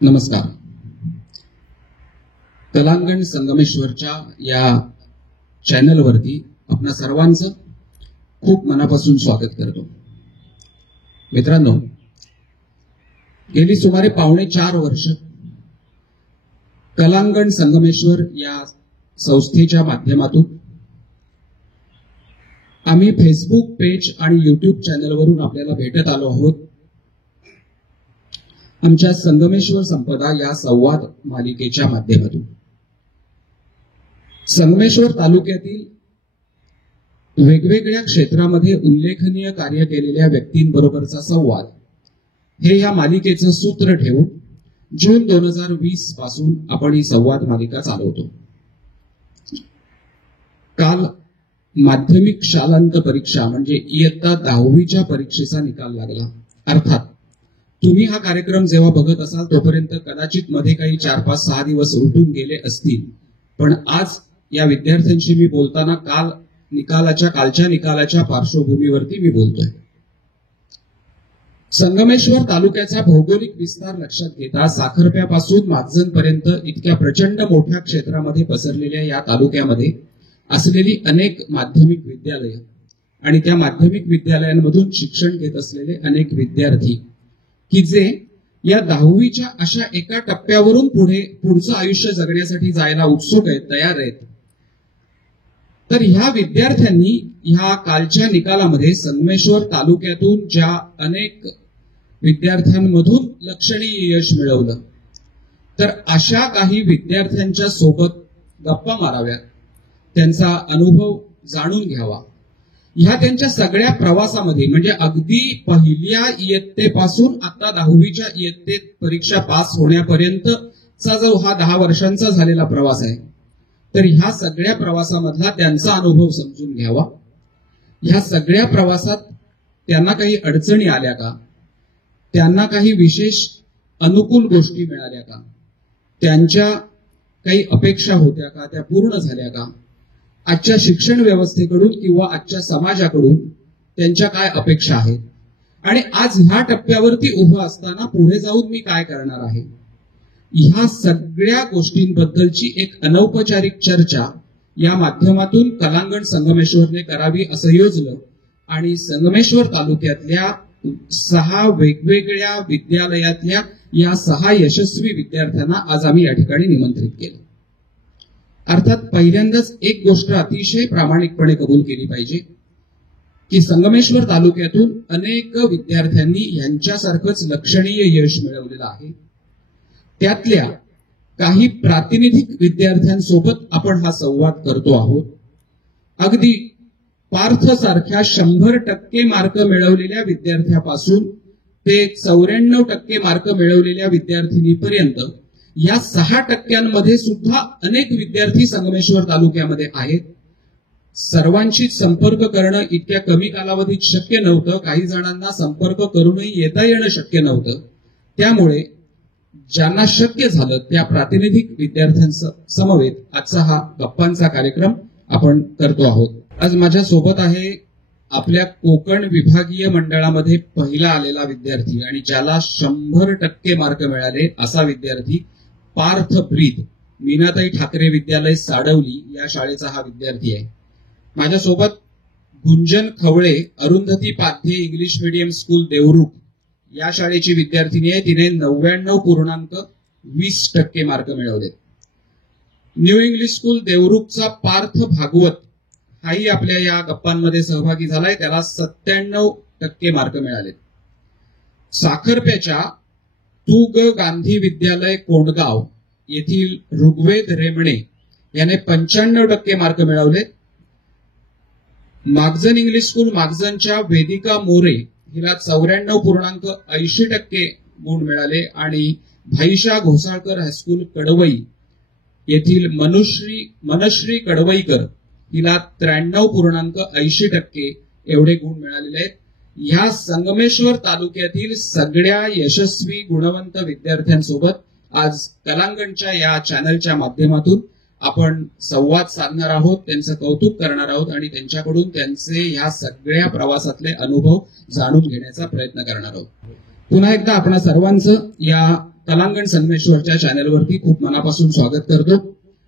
नमस्कार. कलांगण संगमेश्वरच्या या चॅनलवरती आपणा सर्वांचं खूप मनापासून स्वागत करतो. मित्रांनो, गेली सुमारे 4.5 वर्ष कलांगण संगमेश्वर या संस्थेच्या माध्यमातून आम्ही फेसबुक पेज आणि यूट्यूब चॅनलवरून आपल्याला भेटत आलो आहोत. आमच्या संगमेश्वर संपदा या संवाद मालिकेच्या माध्यमातून संगमेश्वर तालुक्यातील वेगवेगळ्या क्षेत्रामध्ये उल्लेखनीय कार्य केलेल्या व्यक्तींबरोबरचा संवाद हे या मालिकेचं सूत्र ठेवून जून 2020 पासून आपण ही संवाद मालिका चालवतो. काल माध्यमिक शालांत परीक्षा म्हणजे इयत्ता 10वीच्या परीक्षेचा निकाल लागला. अर्थात तुम्ही हा कार्यक्रम जेव्हा बघत असाल तोपर्यंत कदाचित मध्ये काही 4-5-6 दिवस उलटून गेले असतील, पण आज या विद्यार्थ्यांशी मी बोलताना कालच्या निकालाच्या पार्श्वभूमीवरती मी बोलतोय. संगमेश्वर तालुक्याचा भौगोलिक विस्तार लक्षात घेता साखरप्यापासून मागजनपर्यंत इतक्या प्रचंड मोठ्या क्षेत्रामध्ये पसरलेल्या या तालुक्यामध्ये असलेली अनेक माध्यमिक विद्यालय आणि त्या माध्यमिक विद्यालयांमधून शिक्षण घेत असलेले अनेक विद्यार्थी की जे या 10वीच्या अशा एका टप्प्यावरून पुढचं आयुष्य जगण्यासाठी जायला उत्सुक आहेत, तयार आहेत. तर ह्या विद्यार्थ्यांनी ह्या कालच्या निकालामध्ये संगमेश्वर तालुक्यातून ज्या अनेक विद्यार्थ्यांमधून लक्षणीय यश मिळवलं, तर अशा काही विद्यार्थ्यांच्या सोबत गप्पा माराव्यात, त्यांचा अनुभव जाणून घ्यावा. ह्या त्यांच्या सगळ्या प्रवासामध्ये म्हणजे अगदी पहिल्या इयत्तेपासून आता 10वीच्या इयत्तेत परीक्षा पास होण्यापर्यंतचा जो हा 10 वर्षांचा झालेला प्रवास आहे, तर ह्या सगळ्या प्रवासामधला त्यांचा अनुभव समजून घ्यावा. ह्या सगळ्या प्रवासात त्यांना काही अडचणी आल्या का, त्यांना काही विशेष अनुकूल गोष्टी मिळाल्या का, त्यांच्या काही अपेक्षा होत्या का, त्या पूर्ण झाल्या का, आजच्या शिक्षण व्यवस्थेकडून किंवा आजच्या समाजाकडून त्यांच्या काय अपेक्षा आहेत, आणि आज ह्या टप्प्यावरती उभं असताना पुढे जाऊन मी काय करणार आहे, ह्या सगळ्या गोष्टींबद्दलची एक अनौपचारिक चर्चा या माध्यमातून कलांगण संगमेश्वरने करावी असं योजलं. आणि संगमेश्वर तालुक्यातल्या 6 वेगवेगळ्या विद्यालयातल्या या 6 यशस्वी विद्यार्थ्यांना आज आम्ही या ठिकाणी निमंत्रित केलं. अर्थात पहिल्यांदाच एक गोष्ट अतिशय प्रामाणिकपणे कबूल केली पाहिजे की संगमेश्वर तालुक्यातून अनेक विद्यार्थ्यांनी यांच्यासारखंच लक्षणीय यश मिळवलेलं आहे. त्यातल्या काही प्रातिनिधिक विद्यार्थ्यांसोबत आपण हा संवाद करतो आहोत. अगदी पार्थ सारख्या 100% मार्क मिळवलेल्या विद्यार्थ्यापासून ते 94% मार्क मिळवलेल्या विद्यार्थिनीपर्यंत या 6% सुद्धा अनेक विद्यार्थी संगमेश्वर तालुक्यामध्ये आहेत. सर्वांशी संपर्क करणं इतक्या कमी कालावधीत शक्य नव्हतं. काही जणांना संपर्क करूनही येता येणं शक्य नव्हतं. त्यामुळे ज्यांना शक्य झालं त्या प्रातिनिधिक विद्यार्थ्यांसमवेत आजचा हा गप्पांचा कार्यक्रम आपण करतो आहोत. आज माझ्या सोबत आहे आपल्या कोकण विभागीय मंडळामध्ये पहिला आलेला विद्यार्थी आणि ज्याला 100% मार्क मिळाले असा विद्यार्थी पार्थ ब्रीद, मीनाताई ठाकरे विद्यालय साडवली या शाळेचा हा विद्यार्थी आहे. माझ्यासोबत Gunjan Khawale, Arundhati Padhye English medium school Devrukh या शाळेची विद्यार्थिनी आहे. तिने 99.20% मार्क मिळवले. न्यू इंग्लिश स्कूल देवरुखचा पार्थ भागवत हाही आपल्या या गप्पांमध्ये सहभागी झालाय. त्याला 97% मार्क मिळाले. साखरप्याच्या तुग गांधी विद्यालय कोंडगाव येथील ऋग्वेद रेमणे याने 95% मार्क मिळवले. मागजन इंग्लिश स्कूल मागजनच्या वेदिका मोरे हिला 94.80% गुण मिळाले. आणि भाईशा घोसाळकर हायस्कूल कडवई येथील मनश्री कडवईकर हिला 93.80% एवढे गुण मिळालेले आहेत. ह्या संगमेश्वर तालुक्यातील सगळ्या यशस्वी गुणवंत विद्यार्थ्यांसोबत आज कलांगणच्या या चॅनलच्या माध्यमातून आपण संवाद साधणार आहोत, त्यांचं कौतुक करणार आहोत आणि त्यांच्याकडून त्यांचे ह्या सगळ्या प्रवासातले अनुभव जाणून घेण्याचा प्रयत्न करणार आहोत. पुन्हा एकदा आपणा सर्वांचं या कलांगण संगमेश्वरच्या चॅनलवरती खूप मनापासून स्वागत करतो.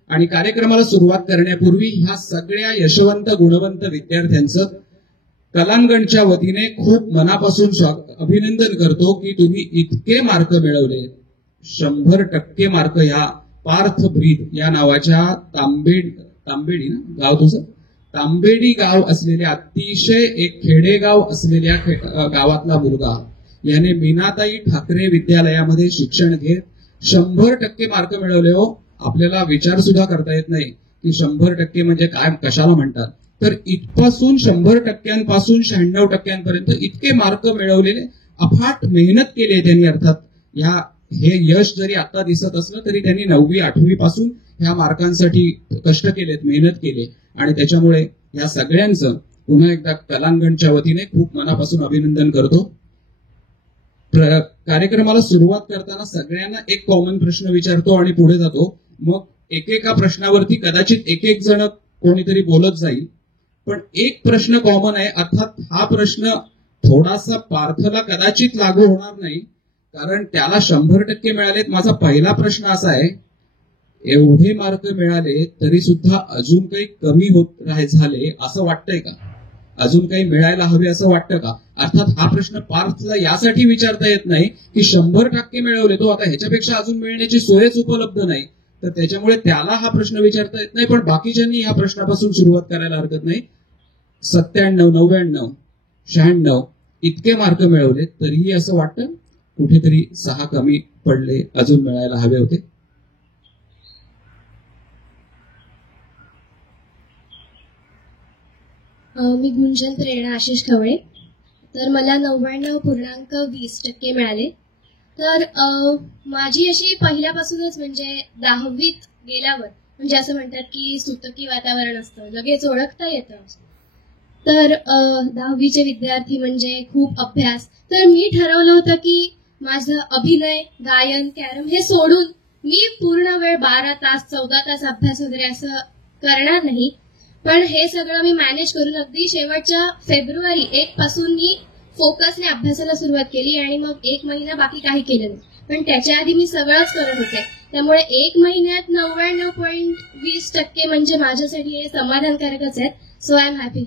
आणि कार्यक्रमाला सुरुवात करण्यापूर्वी ह्या सगळ्या यशवंत गुणवंत विद्यार्थ्यांचं कलांगणच्या वतीने खूप मनापासून अभिनंदन करतो की तुम्ही इतके मार्क मिळवले. 100% मार्क ह्या पार्थ ब्रीद या नावाच्या तांबेडी ना गाव तुझं तांबेडी गाव असलेल्या अतिशय एक खेडेगाव असलेल्या गावातला मुलगा याने मीनाताई ठाकरे विद्यालयामध्ये शिक्षण घेत 100% मार्क मिळवले. हो, आपल्याला विचार सुद्धा करता येत नाही की 100% म्हणजे काय, कशाला म्हणतात. तर इथपासून 100%पासून 96% इतके मार्क मिळवलेले, अफाट मेहनत केली आहे त्यांनी. अर्थात हे यश जरी आता दिसत असलं तरी त्यांनी 9वी 8वी पासून ह्या मार्कांसाठी कष्ट केलेत, मेहनत केली आणि त्याच्यामुळे या सगळ्यांचं पुन्हा एकदा कलांगणच्या वतीने खूप मनापासून अभिनंदन करतो. कार्यक्रमाला सुरुवात करताना सगळ्यांना एक कॉमन प्रश्न विचारतो आणि पुढे जातो. मग एकेका प्रश्नावरती कदाचित एक जण कोणीतरी बोलत जाईल, पण एक प्रश्न कॉमन आहे. अर्थात हा प्रश्न थोडासा पार्थला कदाचित लागू होणार नाही कारण त्याला 100% मिळालेत. माझा पहिला प्रश्न असा आहे, एवढे मार्क मिळाले तरी सुद्धा अजून काही कमी होत झाले असं वाटतंय का? अजून काही मिळायला हवे असं वाटतं का? अर्थात हा प्रश्न पार्थला यासाठी विचारता येत नाही की 100% मिळवले तो, आता ह्याच्यापेक्षा अजून मिळण्याची सोयच उपलब्ध नाही, तर त्याच्यामुळे त्याला हा प्रश्न विचारता येत नाही. पण बाकीच्यांनी ह्या प्रश्नापासून सुरुवात करायला हरकत नाही. 97, 99, 96 इतके मार्क मिळवले तरीही असं वाटतं कुठेतरी 6 कमी पडले, अजून मिळायला हवे होते. मी गुंजन प्रेरणा आशिष खवळे. तर मला 99.20% मिळाले. तर माझी अशी पहिल्यापासूनच म्हणजे 10वीत गेल्यावर म्हणजे असं म्हणतात की सुतकी वातावरण असतं, लगेच ओळखता येतं. तर 10वीचे विद्यार्थी म्हणजे खूप अभ्यास. तर मी ठरवलं होतं की माझं अभिनय, गायन, कॅरम हे सोडून मी पूर्ण वेळ 12 तास 14 तास अभ्यास वगैरे असं करणार नाही. पण हे सगळं मी मॅनेज करून अगदी शेवटच्या फेब्रुवारी 1 पासून मी फोकसने अभ्यासाला सुरुवात केली आणि मग 1 महिना बाकी काही केलं नाही. पण त्याच्या आधी मी सगळंच करत होते. त्यामुळे 1 महिन्यात 99.20% म्हणजे माझ्यासाठी हे समाधानकारकच आहे. So I am happy.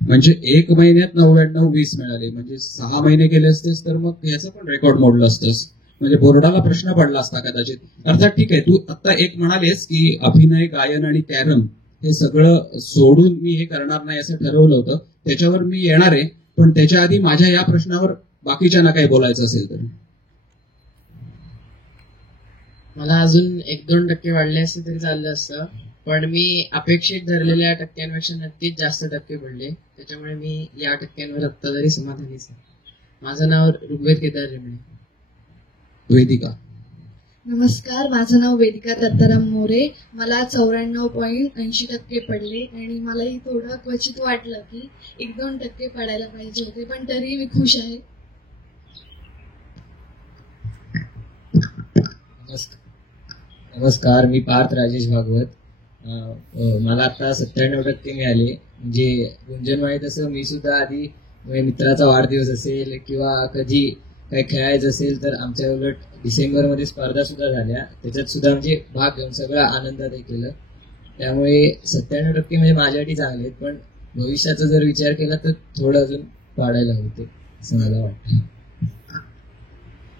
म्हणजे 1 महिन्यात 99-20 मिळाले, म्हणजे 6 महिने केले असतेस तर मग याचं पण रेकॉर्ड मोडलं असतंस, म्हणजे बोर्डाला प्रश्न पडला असता कदाचित. अर्थात ठीक आहे, तू आता एक म्हणालेस की अभिनय, गायन आणि कॅरम हे सगळं सोडून मी हे करणार नाही असं ठरवलं होतं. त्याच्यावर मी येणार आहे, पण त्याच्या आधी माझ्या या प्रश्नावर बाकीच्यांना काही बोलायचं असेल तर. मला अजून 1-2% वाढले असते तरी चाललं असतं, पण मी अपेक्षित धरलेल्या टक्क्यांपेक्षा नक्कीच जास्त टक्के पडले, त्याच्यामुळे मी या टक्क्यांवर आत्ता तरी समाधानीच आहे. माझं नाव ऋग्वेद केदार रेमणे. वेदिका. नमस्कार, माझं नाव वेदिका दत्ताराम मोरे. मला 94.80% पडले आणि मलाही थोडं क्वचित वाटलं की 1-2% पडायला पाहिजे होते, पण तरी मी खुश आहे. नमस्कार, मी पार्थ राजेश भागवत. मला आता 97% मिळाले. म्हणजे गुंजनवाणी तसं मी सुद्धा आधी मित्राचा वाढदिवस असेल किंवा कधी काही खेळायचं असेल तर आमच्या उलट डिसेंबरमध्ये स्पर्धा सुद्धा झाल्या, त्याच्यात सुद्धा म्हणजे भाग घेऊन सगळं आनंदात हे केलं. त्यामुळे 97% म्हणजे माझ्यासाठी चांगले आहेत, पण भविष्याचा जर विचार केला तर थोडं अजून वाढायला होते असं मला वाटतं.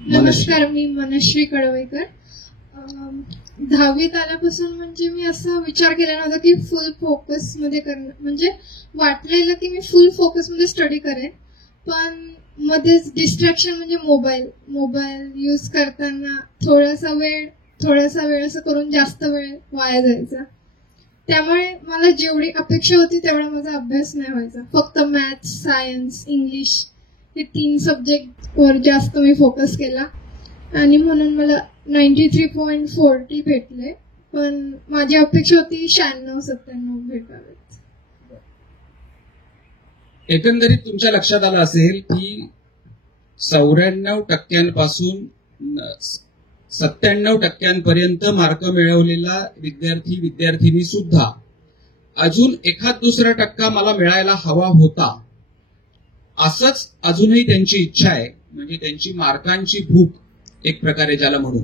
नमस्कार, मी मनश्री कडवईकर. 10वीत आल्यापासून म्हणजे मी असा विचार केला नव्हता की फुल फोकस मध्ये करणं, म्हणजे वाटलेलं की मी फुल फोकस मध्ये स्टडी करेन, पण मध्येच डिस्ट्रॅक्शन म्हणजे मोबाईल यूज करताना थोडासा वेळ असं करून जास्त वेळ वाया जायचा. त्यामुळे मला जेवढी अपेक्षा होती तेवढा माझा अभ्यास नाही व्हायचा. फक्त मॅथ्स, सायन्स, इंग्लिश हे 3 सब्जेक्टवर जास्त मी फोकस केला आणि म्हणून मला 93.40 भेटले, पण माझी अपेक्षा होती 96-97 भेटावेत. एकंदरीत तुमच्या लक्षात आलं असेल की 94% पासून 97% मार्क मिळवलेला विद्यार्थी-विद्यार्थिनी सुद्धा अजून 1-2% मला मिळायला हवा होता असंच अजूनही त्यांची इच्छा आहे. म्हणजे त्यांची मार्कांची भूक एक प्रकारे ज्याला म्हणू,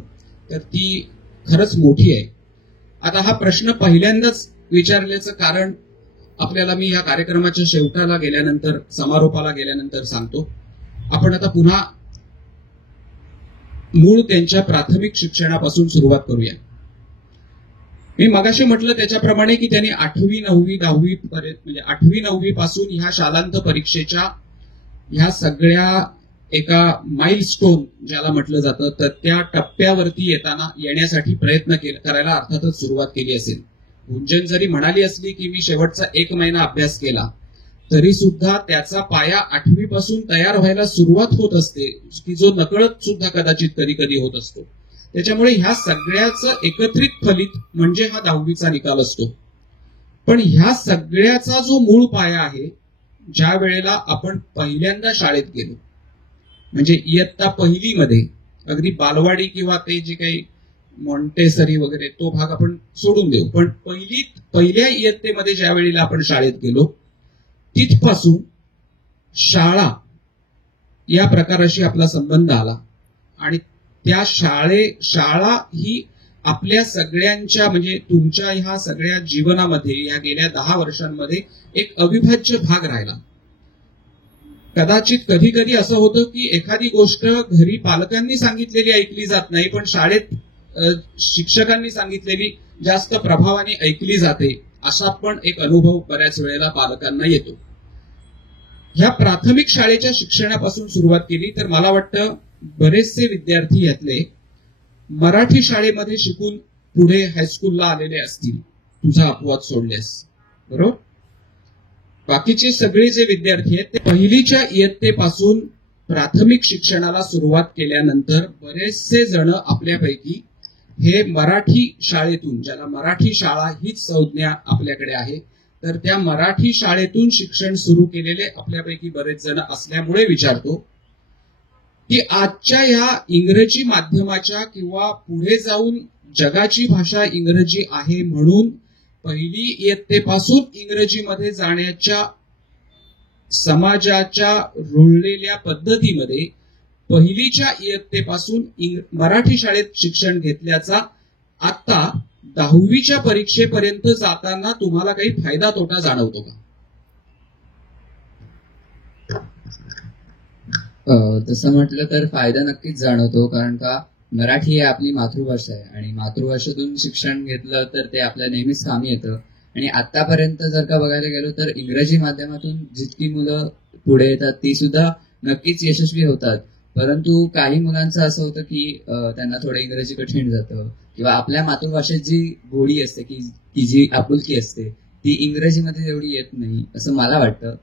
तर ती खरंच मोठी आहे. आता हा प्रश्न पहिल्यांदाच विचारल्याचं कारण आपल्याला मी या कार्यक्रमाच्या शेवटाला गेल्यानंतर, समारोपाला गेल्यानंतर सांगतो. आपण आता पुन्हा मूळ त्यांच्या प्राथमिक शिक्षणापासून सुरुवात करूया. मी मगाशी म्हटलं त्याच्याप्रमाणे की त्यांनी 8वी 9वी 10वी पर्यंत, म्हणजे 8वी 9वी पासून ह्या शालांत परीक्षेच्या ह्या सगळ्या एका माइलस्टोन ज्याला म्हटलं जातं, तर त्या टप्प्यावरती येण्यासाठी प्रयत्न करायला अर्थातच सुरुवात केली असेल. गुंजन जरी म्हणाली असली की मी शेवटचा 1 महिना अभ्यास केला, तरी सुद्धा त्याचा पाया 8वी पासून तयार व्हायला सुरुवात होत असते, की जो नकळत सुद्धा कदाचित कधी कधी होत असतो. त्याच्यामुळे ह्या सगळ्याचं एकत्रित फलित म्हणजे हा 10वीचा निकाल असतो. पण ह्या सगळ्याचा जो मूळ पाया आहे, ज्या वेळेला आपण पहिल्यांदा शाळेत गेलो, म्हणजे इयत्ता पहिलीमध्ये, अगदी बालवाडी किंवा ते जे काही मॉन्टेसरी वगैरे तो भाग आपण सोडून देऊ, पण पहिल्या इयत्तेमध्ये ज्या वेळेला आपण शाळेत गेलो, तिथपासून शाळा या प्रकाराशी आपला संबंध आला. आणि त्या शाळा ही आपल्या सगळ्यांच्या, म्हणजे तुमच्या ह्या सगळ्या जीवनामध्ये या गेल्या 10 वर्षांमध्ये एक अविभाज्य भाग राहिला. कदाचित कधी कधी असं होतं की एखादी गोष्ट घरी पालकांनी सांगितलेली ऐकली जात नाही, पण शाळेत शिक्षकांनी सांगितलेली जास्त प्रभावाने ऐकली जाते, असा पण एक अनुभव बऱ्याच वेळेला पालकांना येतो. ह्या प्राथमिक शाळेच्या शिक्षणापासून सुरुवात केली तर मला वाटतं बरेचसे विद्यार्थी यातले मराठी शाळेमध्ये शिकून पुढे हायस्कूलला आलेले असतील, तुझा अपवाद सोडल्यास, बरोबर. बाकीचे सगळे जे विद्यार्थी आहेत ते पहिलीच्या इयत्तेपासून प्राथमिक शिक्षणाला सुरुवात केल्यानंतर बरेचसे जण आपल्यापैकी हे मराठी शाळेतून, ज्याला मराठी शाळा हीच संज्ञा आपल्याकडे आहे, तर त्या मराठी शाळेतून शिक्षण सुरू केलेले आपल्यापैकी बरेच जण असल्यामुळे विचारतो की आजच्या ह्या इंग्रजी माध्यमाच्या किंवा पुढे जाऊन जगाची भाषा इंग्रजी आहे म्हणून पहिली इयत्तेपासून इंग्रजीमध्ये जाण्याच्या समाजाच्या रुळलेल्या पद्धतीमध्ये पहिलीच्या इयत्तेपासून मराठी शाळेत शिक्षण घेतल्याचा आता 10वीच्या परीक्षेपर्यंत जाताना तुम्हाला काही फायदा तोटा जाणवतो का? तसं म्हटलं तर फायदा नक्कीच जाणवतो, कारण का मराठी ही आपली मातृभाषा आहे आणि मातृभाषेतून शिक्षण घेतलं तर ते आपल्या नेहमीच कामी येतं. आणि आतापर्यंत जर का बघायला गेलो तर इंग्रजी माध्यमातून जितकी मुलं पुढे येतात ती सुद्धा नक्कीच यशस्वी होतात. परंतु काही मुलांचं असं होतं की त्यांना थोडं इंग्रजी कठीण जातं, किंवा आपल्या मातृभाषेत जी गोडी असते की जी आपुलकी असते ती इंग्रजीमध्ये एवढी येत नाही असं मला वाटतं.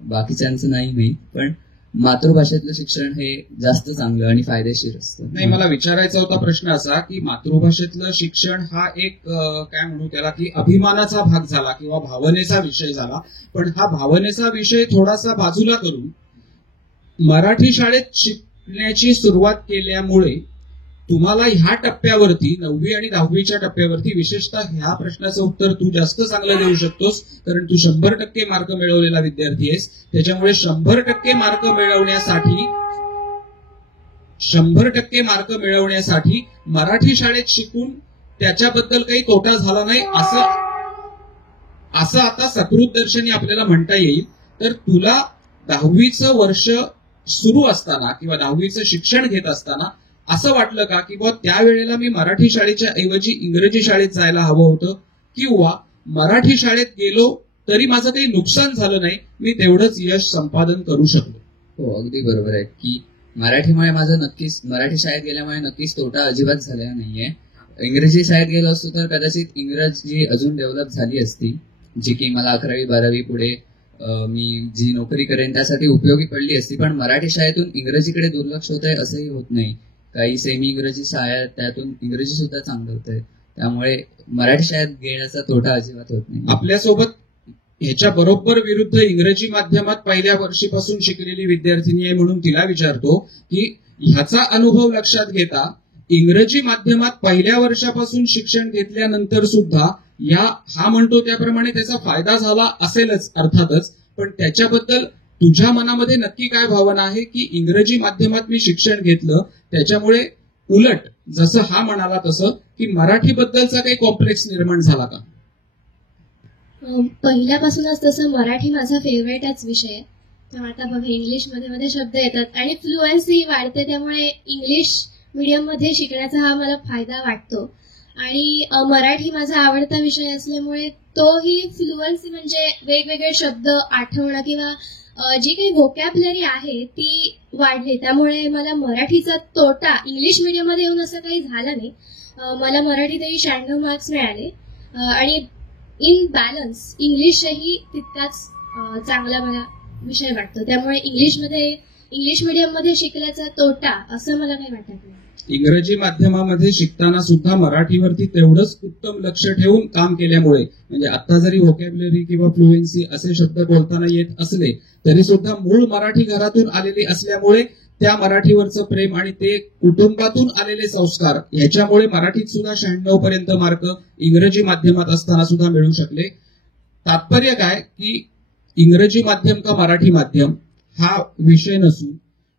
बाकीच्यांचं नाही माहीत, पण मातृभाषेतलं शिक्षण हे जास्त चांगलं आणि फायदेशीर असतं. नाही, मला विचारायचा होता प्रश्न असा की मातृभाषेतलं शिक्षण हा एक काय म्हणू त्याला की अभिमानाचा भाग झाला किंवा भावनेचा विषय झाला, पण हा भावनेचा विषय थोडासा बाजूला करून मराठी शाळेत शिकण्याची सुरुवात केल्यामुळे तुम्हाला ह्या टप्प्यावरती 9वी आणि 10वीच्या टप्प्यावरती, विशेषतः ह्या प्रश्नाचं उत्तर तू जास्त चांगलं देऊ शकतोस कारण तू 100% मार्क मिळवलेला विद्यार्थी आहेस. त्याच्यामुळे 100% मार्क मिळवण्यासाठी मराठी शाळेत शिकून त्याच्याबद्दल काही तोटा झाला नाही असं आता सकृत दर्शनी आपल्याला म्हणता येईल. तर तुला 10वीचं वर्ष सुरू असताना किंवा 10वीचं शिक्षण घेत असताना असं वाटलं का की बुवा त्यावेळेला मी मराठी शाळेच्या ऐवजी इंग्रजी शाळेत जायला हवं होतं, किंवा मराठी शाळेत गेलो तरी माझं काही नुकसान झालं नाही, मी तेवढंच यश संपादन करू शकलो? हो, अगदी बरोबर आहे की मराठीमुळे माझं नक्कीच, मराठी शाळेत गेल्यामुळे नक्कीच तोटा अजिबात झालेला नाहीये. इंग्रजी शाळेत गेलो असतो तर कदाचित इंग्रजी अजून डेव्हलप झाली असती, जी की मला 11वी 12वी पुढे मी जी नोकरी करेन त्यासाठी उपयोगी पडली असती. पण मराठी शाळेतून इंग्रजीकडे दुर्लक्ष होत आहे असंही होत नाही. काही सेमी इंग्रजी शाळा त्यातून इंग्रजी सुद्धा चांगलं होतंय, त्यामुळे मराठी शाळेत घेण्याचा तोटा अजिबात होत नाही. आपल्यासोबत ह्याच्या बरोबर विरुद्ध इंग्रजी माध्यमात पहिल्या वर्षीपासून शिकलेली विद्यार्थिनी आहे म्हणून तिला विचारतो की ह्याचा अनुभव लक्षात घेता इंग्रजी माध्यमात पहिल्या वर्षापासून शिक्षण घेतल्यानंतर सुद्धा हा म्हणतो त्याप्रमाणे त्याचा फायदा झाला असेलच अर्थातच, पण त्याच्याबद्दल तुझ्या मनामध्ये नक्की काय भावना आहे की इंग्रजी माध्यमात मी शिक्षण घेतलं त्याच्यामुळे उलट जसं हा म्हणाला तसं की मराठीबद्दलचा काही कॉम्प्लेक्स निर्माण झाला का? पहिल्यापासूनच तसं मराठी माझा फेवरेटच विषय आहे. तर आता बघा इंग्लिशमध्ये मध्ये शब्द येतात आणि फ्लुएन्सी वाढते, त्यामुळे इंग्लिश मीडियममध्ये शिकण्याचा हा मला फायदा वाटतो. आणि मराठी माझा आवडता विषय असल्यामुळे तोही फ्लुएन्सी म्हणजे वेगवेगळे शब्द आठवणं किंवा जी काही व्होकॅब्युलरी आहे ती वाढली. त्यामुळे मला मराठीचा तोटा इंग्लिश मीडियममध्ये येऊन असं काही झालं नाही. मला मराठीतही 96 मार्क्स मिळाले आणि इन बॅलन्स इंग्लिशही तितकाच चांगला मला विषय वाटतो. त्यामुळे इंग्लिश मीडियममध्ये शिकल्याचा तोटा असं मला काही वाटत नाही. इंग्रजी माध्यमामध्ये शिकताना सुद्धा मराठीवरती तेवढंच उत्तम लक्ष ठेवून काम केल्यामुळे, म्हणजे आता जरी व्होकॅब्युलरी किंवा फ्लुएन्सी असे शब्द बोलताना येत असले तरी सुद्धा मूळ मराठी घरातून आलेली असल्यामुळे त्या मराठीवरचं प्रेम आणि ते कुटुंबातून आलेले संस्कार ह्याच्यामुळे मराठीत सुद्धा 96 पर्यंत मार्क इंग्रजी माध्यमात असताना सुद्धा मिळू शकले. तात्पर्य काय की इंग्रजी माध्यम का मराठी माध्यम हा विषय नसून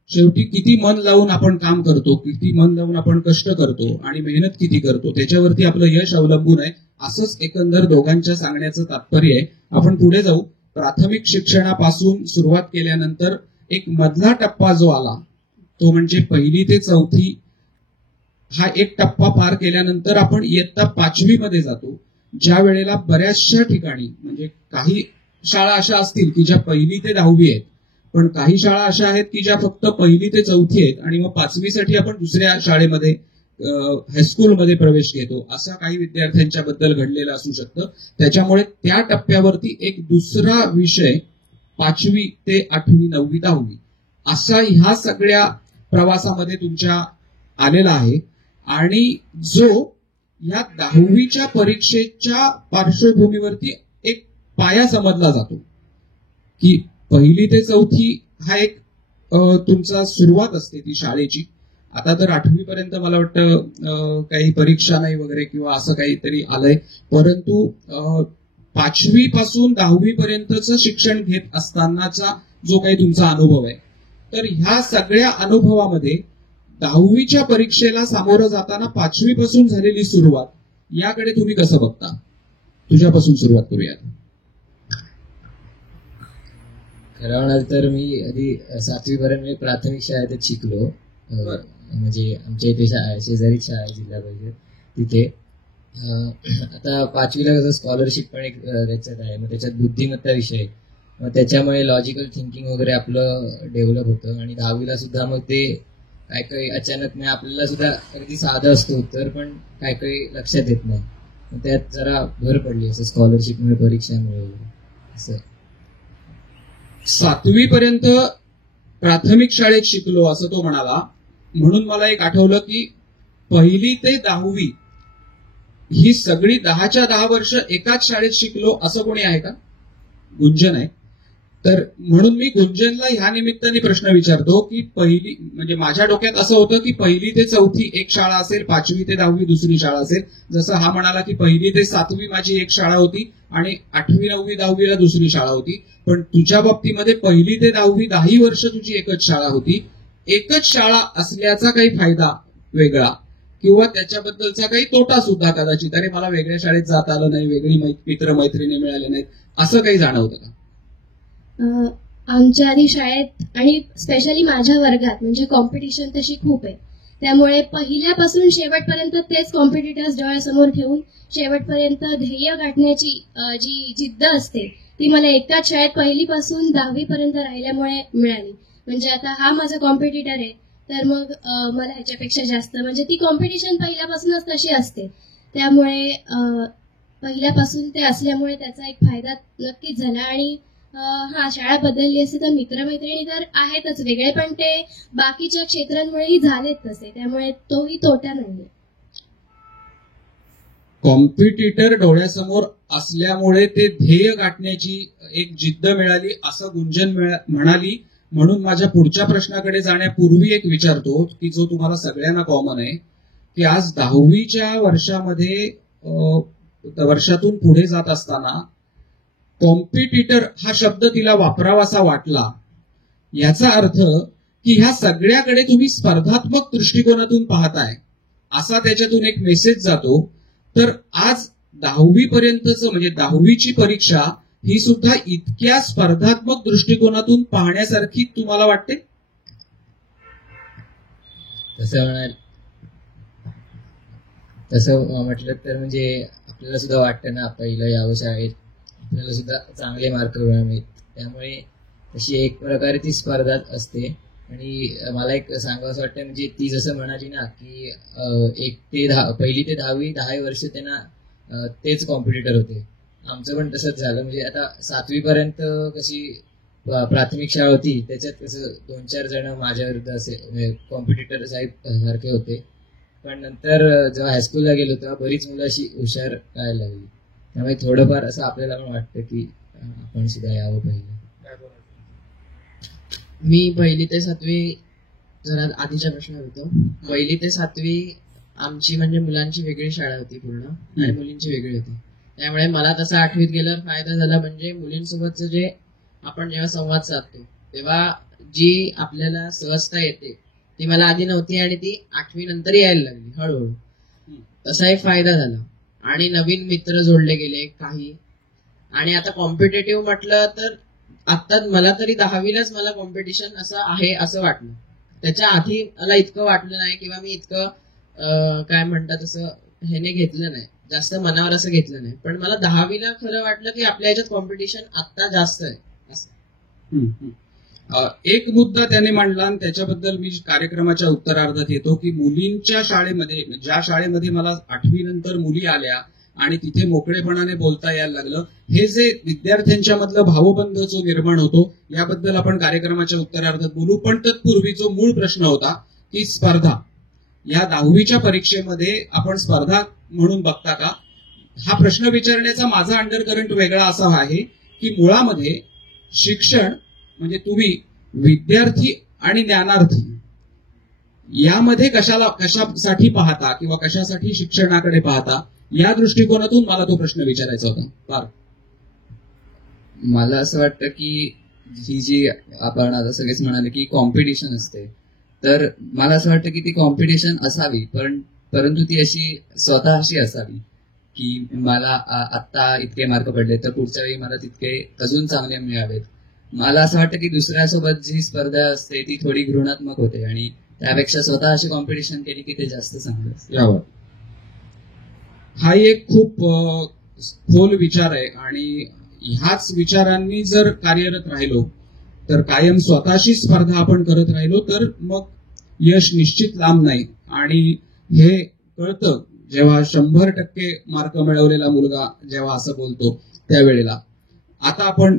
शेवटी किती मन लावून आपण काम करतो, किती मन लावून आपण कष्ट करतो आणि मेहनत किती करतो त्याच्यावरती आपलं यश अवलंबून आहे. असंच एकंदर दोघांच्या सांगण्याचं तात्पर्य आहे. आपण पुढे जाऊ. प्राथमिक शिक्षणापासून सुरुवात केल्यानंतर एक मधला टप्पा जो आला तो म्हणजे 1ली ते 4थी हा एक टप्पा पार केल्यानंतर आपण इयत्ता 5वी मध्ये जातो, ज्या वेळेला बऱ्याचशा ठिकाणी म्हणजे काही शाळा अशा असतील की ज्या 1ली ते 10वी आहेत, पण काही शाळा अशा आहेत की ज्या फक्त 1ली ते 4थी आहेत आणि मग 5वीसाठी आपण दुसऱ्या शाळेमध्ये हायस्कूलमध्ये प्रवेश घेतो. असा काही विद्यार्थ्यांच्या बद्दल घडलेलं असू शकतं. त्याच्यामुळे त्या टप्प्यावरती एक दुसरा विषय 5वी ते 8वी 9वी 10वी असा ह्या सगळ्या प्रवासामध्ये तुमच्या आलेला आहे. आणि जो या 10वीच्या परीक्षेच्या पार्श्वभूमीवरती एक पाया समजला जातो की 1ली ते 4थी हा एक तुमचा सुरुवात असते ती शाळेची. आता तर 8वी पर्यंत मला वाटतं काही परीक्षा नाही वगैरे किंवा असं काहीतरी आलंय, परंतु 5वी पासून 10वी पर्यंतचं शिक्षण घेत असतानाचा जो काही तुमचा अनुभव आहे, तर ह्या सगळ्या अनुभवामध्ये 10वीच्या परीक्षेला सामोरं जाताना 5वी पासून झालेली सुरुवात याकडे तुम्ही कसं बघता? तुझ्यापासून सुरुवात करूयात. खरं म्हणाल तर मी आधी 7वी पर्यंत मी प्राथमिक शाळेतच शिकलो. म्हणजे आमच्या इथे शेजारी शाळा आहे जिल्हा परिषद तिथे. आता 5वीला कसं स्कॉलरशिप पण एक त्याच्यात आहे, मग त्याच्यात बुद्धिमत्ता विषय, मग त्याच्यामुळे लॉजिकल थिंकिंग वगैरे आपलं डेव्हलप होतं. आणि 10वीला सुद्धा मग ते काय काही अचानक नाही, आपल्याला सुद्धा अगदी साधं असतं उत्तर पण काय काही लक्षात येत नाही, मग त्यात जरा भर पडली असं स्कॉलरशिपमुळे परीक्षांमुळे वगैरे असं. 7वी पर्यंत प्राथमिक शाळेत शिकलो असं तो म्हणाला, म्हणून मला एक आठवलं की 1ली ते 10वी ही सगळी 10च्या 10 वर्ष एकाच शाळेत शिकलो असं कोणी आहे का? गुंजन आहे. तर म्हणून मी गुंजनला ह्या निमित्ताने प्रश्न विचारतो की 1ली म्हणजे माझ्या डोक्यात असं होतं की 1ली ते 4थी एक शाळा असेल, 5वी ते 10वी दुसरी शाळा असेल. जसं हा म्हणाला की 1ली ते 7वी माझी एक शाळा होती आणि 8वी 9वी 10वीला दुसरी शाळा होती. पण तुझ्या बाबतीमध्ये 1ली ते 10वी 10 वर्ष तुझी एकच शाळा होती. एकच शाळा असल्याचा काही फायदा वेगळा किंवा त्याच्याबद्दलचा काही तोटा सुद्धा कदाचित, अरे मला वेगळ्या शाळेत जाता आलं नाही, वेगळी मित्र मैत्रिणी मिळाले नाहीत, असं काही जाणवतं का? आमच्या आधी शाळेत आणि स्पेशली माझ्या वर्गात म्हणजे कॉम्पिटिशन तशी खूप आहे. त्यामुळे पहिल्यापासून शेवटपर्यंत तेच कॉम्पिटिटर्स डोळ्यासमोर ठेवून शेवटपर्यंत ध्येय गाठण्याची जी जिद्द असते ती मला एकाच शाळेत 1ली पासून 10वी पर्यंत राहिल्यामुळे मिळाली. म्हणजे आता हा माझा कॉम्पिटिटर आहे तर मग मला ह्याच्यापेक्षा जास्त म्हणजे ती कॉम्पिटिशन पहिल्यापासूनच तशी असते. त्यामुळे पहिल्यापासून ते असल्यामुळे त्याचा एक फायदा नक्कीच झाला. आणि हा शाळा बदलली असते तर मित्रमैत्रिणी तर आहेतच वेगळे, पण ते बाकीच्या क्षेत्रांमुळेही झालेत तसे, त्यामुळे तोही तोटा नाहीये. कॉम्पिटिटर डोळ्यासमोर असल्यामुळे ते ध्येय गाठण्याची एक जिद्द मिळाली असं गुंजन म्हणाली. म्हणून माझ्या पुढच्या प्रश्नाकडे जाण्यापूर्वी एक विचारतो की जो तुम्हाला सगळ्यांना कॉमन आहे की आज 10वीच्या वर्षातून पुढे जात असताना कॉम्पिटिटर हा शब्द तिला वापरावासा वाटला, याचा अर्थ की ह्या सगळ्याकडे तुम्ही स्पर्धात्मक दृष्टिकोनातून पाहताय, असा त्याच्यातून एक मेसेज जातो. तर आज 10वी पर्यंतचं म्हणजे 10वीची परीक्षा ही सुद्धा इतक्या स्पर्धात्मक दृष्टिकोनातून पाहण्यासारखी तुम्हाला वाटते? तसं म्हटलं तर म्हणजे आपल्याला सुद्धा वाटतं ना, पहिलं यावं शाळेत, आपल्याला सुद्धा चांगले मार्क मिळावेत. त्यामुळे तशी एक प्रकारे ती स्पर्धा असते. आणि मला एक सांगावं वाटतं, म्हणजे ती जसं म्हणाली ना की 1 ते 10 पहिली ते 10वी 10 वर्ष त्यांना तेच कॉम्पिटिटर होते. आमचं पण तसंच झालं. म्हणजे आता 7वी पर्यंत कशी प्राथमिक शाळा होती, त्याच्यात कसं 2-4 जण माझ्या विरुद्ध असे कॉम्पिटिटर सारखे होते. पण नंतर जेव्हा हायस्कूलला गेलो तेव्हा बरीच मुलं अशी हुशार करायला लागली. त्यामुळे थोडंफार असं आपल्याला पण वाटतं की आपण सुद्धा यावं पहिलं. मी 1ली ते 7वी, जरा आधीच्या प्रश्न होतो, 1ली ते 7वी आमची म्हणजे मुलांची वेगळी शाळा होती पूर्ण आणि मुलींची वेगळी होती. त्यामुळे मला तसं 8वीत गेल्यावर फायदा झाला. म्हणजे मुलींसोबतचं जे आपण जेव्हा संवाद साधतो तेव्हा जी आपल्याला सहजता येते ती मला आधी नव्हती आणि ती 8वी नंतर यायला लागली हळूहळू. तसा एक फायदा झाला आणि नवीन मित्र जोडले गेले काही. आणि आता कॉम्पिटेटिव्ह म्हटलं तर आता मला तरी 10वीलाच मला कॉम्पिटिशन असं आहे असं वाटलं. त्याच्या आधी मला इतकं वाटलं नाही किंवा मी इतकं काय म्हणतात असं ह्याने घेतलं नाही, जास्त मनावर असं घेतलं नाही. पण मला 10वीला खरं वाटलं की आपल्या ह्याच्यात कॉम्पिटिशन आता जास्त आहे असं. एक मुद्दा त्याने मांडला आणि त्याच्याबद्दल मी कार्यक्रमाच्या उत्तरार्धात येतो की मुलींच्या शाळेमध्ये, ज्या शाळेमध्ये मला 8वी नंतर मुली आल्या आणि तिथे मोकळेपणाने बोलता यायला लागलं, हे जे विद्यार्थ्यांच्या मधलं भावबंध जो निर्माण होतो याबद्दल आपण कार्यक्रमाच्या उत्तरार्धात बोलू. पण तत्पूर्वी जो मूळ प्रश्न होता की स्पर्धा, या 10वीच्या परीक्षेमध्ये आपण स्पर्धा म्हणून बघता का, हा प्रश्न विचारण्याचा माझा अंडरकरंट वेगळा असा आहे की मुळामध्ये शिक्षण म्हणजे तुम्ही विद्यार्थी आणि ज्ञानार्थी यामध्ये कशासाठी पाहता किंवा कशासाठी शिक्षणाकडे पाहता, या दृष्टिकोनातून मला तो प्रश्न विचारायचा होता. मला असं वाटतं की ही जी आपण आता सगळेच म्हणाले की कॉम्पिटिशन असते, तर मला असं वाटतं की ती कॉम्पिटिशन असावी, परंतु ती अशी स्वतःशी असावी की मला आत्ता इतके मार्क पडले तर पुढच्या वेळी मला तितके अजून चांगले मिळावेत. मला असं वाटतं की दुसऱ्यासोबत जी स्पर्धा असते ती थोडी घृणात्मक होते आणि त्यापेक्षा स्वतःशी कॉम्पिटिशन केली की ते जास्त चांगलं असतं. यावर हा एक खूप खोल विचार आहे आणि ह्याच विचारांनी जर कार्यरत राहिलो तर कायम स्वतःशी स्पर्धा आपण करत राहिलो तर मग यश निश्चित लांब नाही. आणि हे कळतं जेव्हा 100% मार्क मिळवलेला मुलगा जेव्हा असं बोलतो त्यावेळेला. आता आपण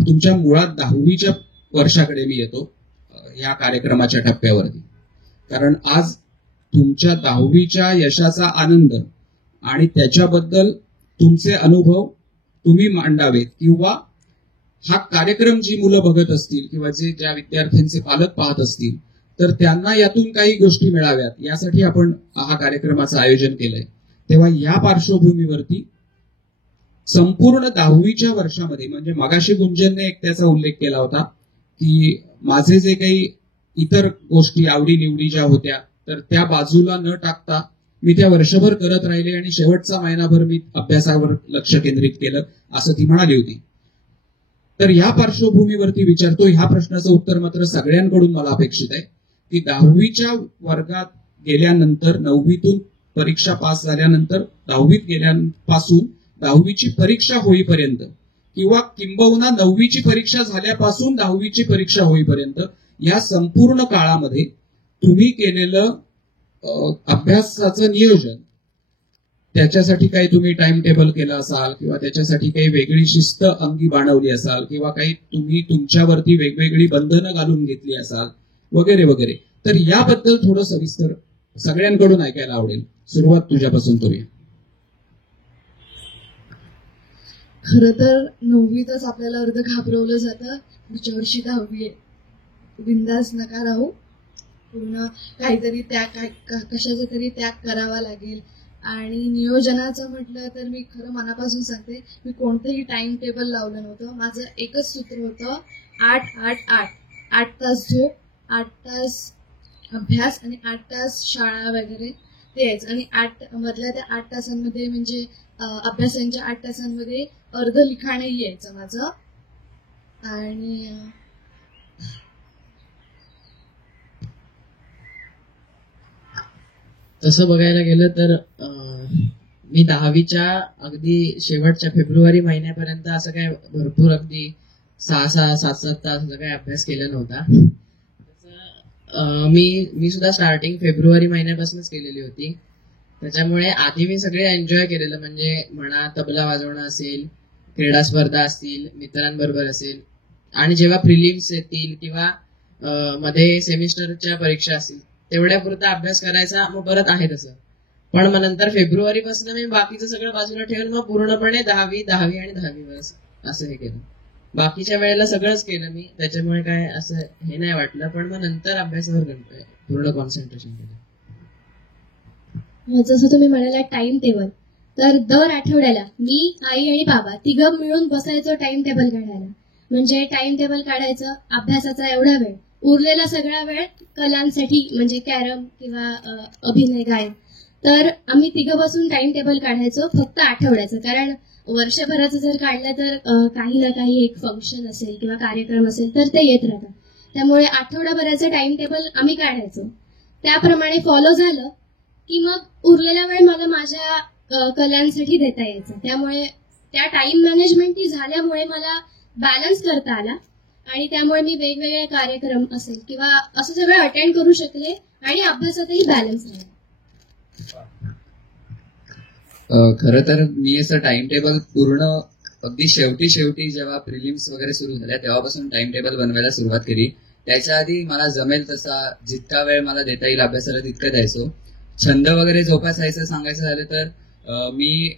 तुमच्या मुळात 10वीच्या वर्षाकडे मी येतो या कार्यक्रमाच्या टप्प्यावरती, कारण आज तुमच्या 10वीच्या यशाचा आनंद आणि त्याच्याबद्दल तुमचे अनुभव तुम्ही मांडावेत किंवा हा कार्यक्रम जी मुलं बघत असतील किंवा ज्या विद्यार्थ्यांचे पालक पाहत असतील तर त्यांना यातून काही गोष्टी मिळाव्यात यासाठी आपण हा कार्यक्रमाचं आयोजन केलंय. तेव्हा या पार्श्वभूमीवरती संपूर्ण 10वीच्या वर्षामध्ये, म्हणजे मगाशी गुंजनने एक त्याचा उल्लेख केला होता की माझे जे काही इतर गोष्टी आवडीनिवडी ज्या होत्या तर त्या बाजूला न टाकता मी त्या वर्षभर करत राहिले आणि शेवटचा महिनाभर मी अभ्यासावर लक्ष केंद्रित केलं असं ती म्हणाली होती. तर या पार्श्वभूमीवरती विचारतो, ह्या प्रश्नाचं उत्तर मात्र सगळ्यांकडून मला अपेक्षित आहे की 10वीच्या वर्गात गेल्यानंतर, 9वीतून परीक्षा पास झाल्यानंतर 10वीत गेल्यापासून 10वीची परीक्षा होईपर्यंत किंवा किंबहुना 9वीची परीक्षा झाल्यापासून 10वीची परीक्षा होईपर्यंत या संपूर्ण काळामध्ये तुम्ही केलेलं अभ्यासाचं नियोजन, त्याच्यासाठी काही तुम्ही टाइम टेबल केलं असाल किंवा त्याच्यासाठी काही वेगळी शिस्त अंगी बाणवली असाल किंवा काही तुम्ही तुमच्यावरती वेगवेगळी बंधनं घालून घेतली असाल वगैरे वगैरे, तर याबद्दल थोडं सविस्तर सगळ्यांकडून ऐकायला आवडेल. सुरुवात तुझ्यापासून करूया. खरं तर 9वीतच आपल्याला अर्ध घाबरवलं जातं, पुढच्या वर्षी 10वी आहे, बिंदास नका राहू, पूर्ण काहीतरी त्याग, कशाचा तरी त्याग करावा लागेल. आणि नियोजनाचं म्हटलं तर मी खरं मनापासून सांगते, मी कोणतंही टाइम टेबल लावलं नव्हतं. माझं एकच सूत्र होतं, 8-8-8 8 तास झोप, 8 तास अभ्यास आणि 8 तास शाळा वगैरे ते यायचं. आणि मधल्या त्या 8 तासांमध्ये म्हणजे अभ्यासांच्या 8 तासांमध्ये अर्ध लिखाणही यायचं माझं. आणि तसं बघायला गेलं तर मी 10वीच्या अगदी शेवटच्या फेब्रुवारी महिन्यापर्यंत असं काय भरपूर अगदी 6-7 तास असं काय अभ्यास केला नव्हता. मी सुद्धा स्टार्टिंग फेब्रुवारी महिन्यापासूनच केलेली होती. त्याच्यामुळे आधी मी सगळे एन्जॉय केलेलं, म्हणजे म्हणा तबला वाजवणं असेल, क्रीडा स्पर्धा असतील, मित्रांबरोबर असेल, आणि जेव्हा प्रिलिम्स येतील किंवा मध्ये सेमिस्टरच्या परीक्षा असतील तेवढ्या पुरता अभ्यास करायचा, मग परत आहे तसं. पण मग नंतर फेब्रुवारी पासून मी बाकीचं सगळं बाजूला ठेवून मग पूर्णपणे 10वी आणि 10वी बस असं हे केलं. बाकीच्या वेळेला सगळंच केलं मी, त्याच्यामुळे काय असं हे नाही वाटलं. पण मग नंतर अभ्यासावर पूर्ण कॉन्सन्ट्रेशन केलं. जसं तुम्ही म्हणाला टाइम टेबल, तर दर आठवड्याला मी, आई आणि बाबा तिघं मिळून बसायचो टाइम टेबल काढायला. म्हणजे टाइम टेबल काढायचं, अभ्यासाचा एवढा वेळ, उरलेला सगळा वेळ कलांसाठी म्हणजे कॅरम किंवा अभिनय गायन. तर आम्ही तिघं बसून टाइम टेबल काढायचो फक्त आठवड्याचं, कारण वर्षभराचं जर काढलं तर काही ना काही एक फंक्शन असेल किंवा कार्यक्रम असेल तर ते येत राहतात. त्यामुळे आठवडाभराचं टाइम टेबल आम्ही काढायचो. त्याप्रमाणे फॉलो झालं की मग उरलेला वेळ मला माझ्या कलांसाठी देता यायचा. त्यामुळे त्या टाइम मॅनेजमेंट झाल्यामुळे मला बॅलन्स करता आला आणि त्यामुळे मी वेगवेगळे कार्यक्रम असेल किंवा असं सगळं अटेंड करू शकले आणि अभ्यासातही बॅलन्स राहिला. खरं तर मी असं टाइम टेबल पूर्ण अगदी शेवटी जेव्हा प्रिलिम्स वगैरे सुरू झाल्या तेव्हापासून टाइम टेबल बनवायला सुरुवात केली. त्याच्या आधी मला जमेल तसा जितका वेळ मला देता येईल अभ्यासाला तितकं द्यायचो. छंद वगैरे जोपासायचं सांगायचं झालं तर मी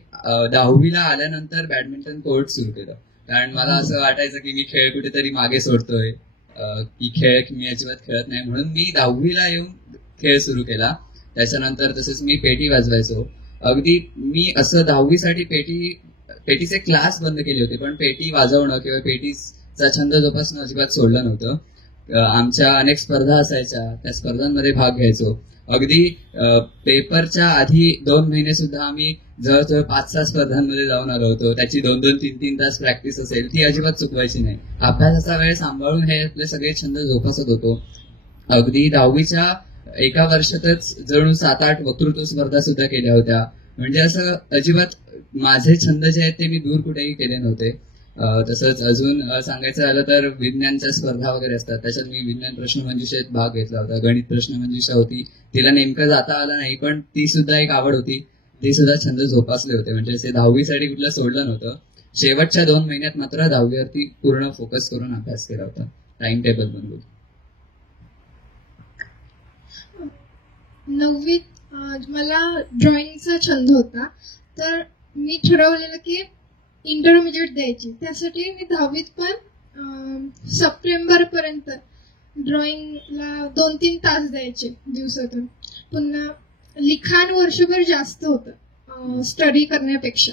10वीला आल्यानंतर बॅडमिंटन कोर्ट सुरू केलं. कारण मला असं वाटायचं की मी खेळ कुठेतरी मागे सोडतोय, की खेळ मी अजिबात खेळत नाही, म्हणून मी 10वीला येऊन खेळ सुरू केला. त्याच्यानंतर तसंच मी पेटी वाजवायचो. अगदी मी असं 10वीसाठी पेटीचे क्लास बंद केले होते, पण पेटी वाजवणं किंवा पेटीचा छंद जोपासणं अजिबात सोडलं नव्हतं. आमच्या अनेक स्पर्धा असायच्या, त्या स्पर्धांमध्ये भाग घ्यायचो. अगदी पेपरच्या आधी 2 महिने सुद्धा आम्ही जवळजवळ 5-6 स्पर्धांमध्ये जाऊन आलो होतो. त्याची 2-2, 3-3 तास प्रॅक्टिस असेल ती अजिबात चुकवायची नाही. अभ्यासाचा वेळ सांभाळून हे आपले सगळे छंद जोपासत होतो. अगदी 10वीच्या एका वर्षातच जणू 7-8 वक्तृत्व स्पर्धा सुद्धा केल्या होत्या. म्हणजे असं अजिबात माझे छंद जे आहेत ते मी दूर कुठेही केले नव्हते. तसंच अजून सांगायचं झालं तर विज्ञानच्या स्पर्धा वगैरे असतात, त्याच्यात मी विज्ञान प्रश्नमंजुषेत भाग घेतला होता. गणित प्रश्नमंजुषा होती, तिला नेमकं जाता आलं नाही, पण ती सुद्धा एक आवड होती, ते सुद्धा छंद जोपासले होते. म्हणजे असे 10वीसाठी कुठलं सोडलं नव्हतं. शेवटच्या 2 महिन्यात मात्र 10वीवरती पूर्ण फोकस करून अभ्यास केला होता, टाइम टेबल बनवून. 9वीत मला ड्रॉइंगचा छंद होता, तर मी ठरवलेलं की इंटरमिजिएट द्यायची. त्यासाठी मी 10वीत पण सप्टेंबरपर्यंत ड्रॉइंगला 2-3 तास द्यायचे दिवसातून. पुन्हा लिखाण वर्षभर जास्त होतं स्टडी करण्यापेक्षा,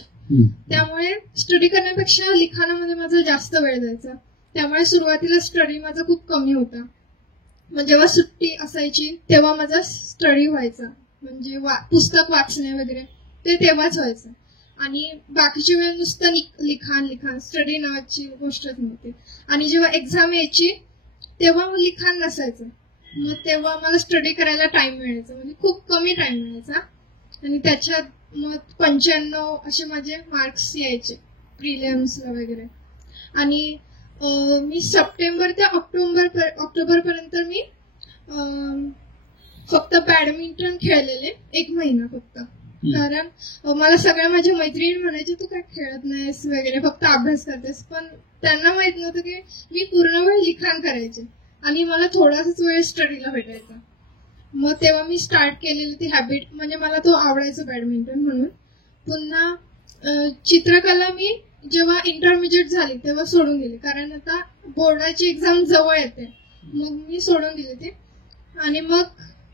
त्यामुळे स्टडी करण्यापेक्षा लिखाणामध्ये माझा जास्त वेळ जायचा. त्यामुळे सुरुवातीला स्टडी माझा खूप कमी होता. मग जेव्हा सुट्टी असायची तेव्हा माझा स्टडी व्हायचा, म्हणजे पुस्तक वाचणे वगैरे ते तेव्हाच व्हायचं. आणि बाकीच्या वेळ नुसतं लिखाण स्टडी नावाची गोष्टच नव्हती. आणि जेव्हा एक्झाम यायची तेव्हा लिखाण नसायचं, मग तेव्हा मला स्टडी करायला टाइम मिळायचा, म्हणजे खूप कमी टाइम मिळायचा. आणि त्याच्यात मग 95 असे माझे मार्क्स यायचे प्रिलिम्सला वगैरे. आणि मी सप्टेंबर ते ऑक्टोबरपर्यंत मी फक्त बॅडमिंटन खेळलेले 1 महिना फक्त. कारण मला सगळ्या माझ्या मैत्रिणी म्हणायचे तू काय खेळत नाहीस वगैरे, फक्त अभ्यास करतेस. पण त्यांना माहित नव्हतं की मी पूर्ण वेळ लिखाण करायचे आणि मला थोडासाच वेळ स्टडीला भेटायचा. मग तेव्हा मी स्टार्ट केलेली ती हॅबिट, म्हणजे मला तो आवडायचं बॅडमिंटन म्हणून. पुन्हा चित्रकला मी जेव्हा इंटरमिजिएट झाली तेव्हा सोडून दिली, कारण आता बोर्डाची एक्झाम जवळ येते, मग मी सोडून दिली ते. आणि मग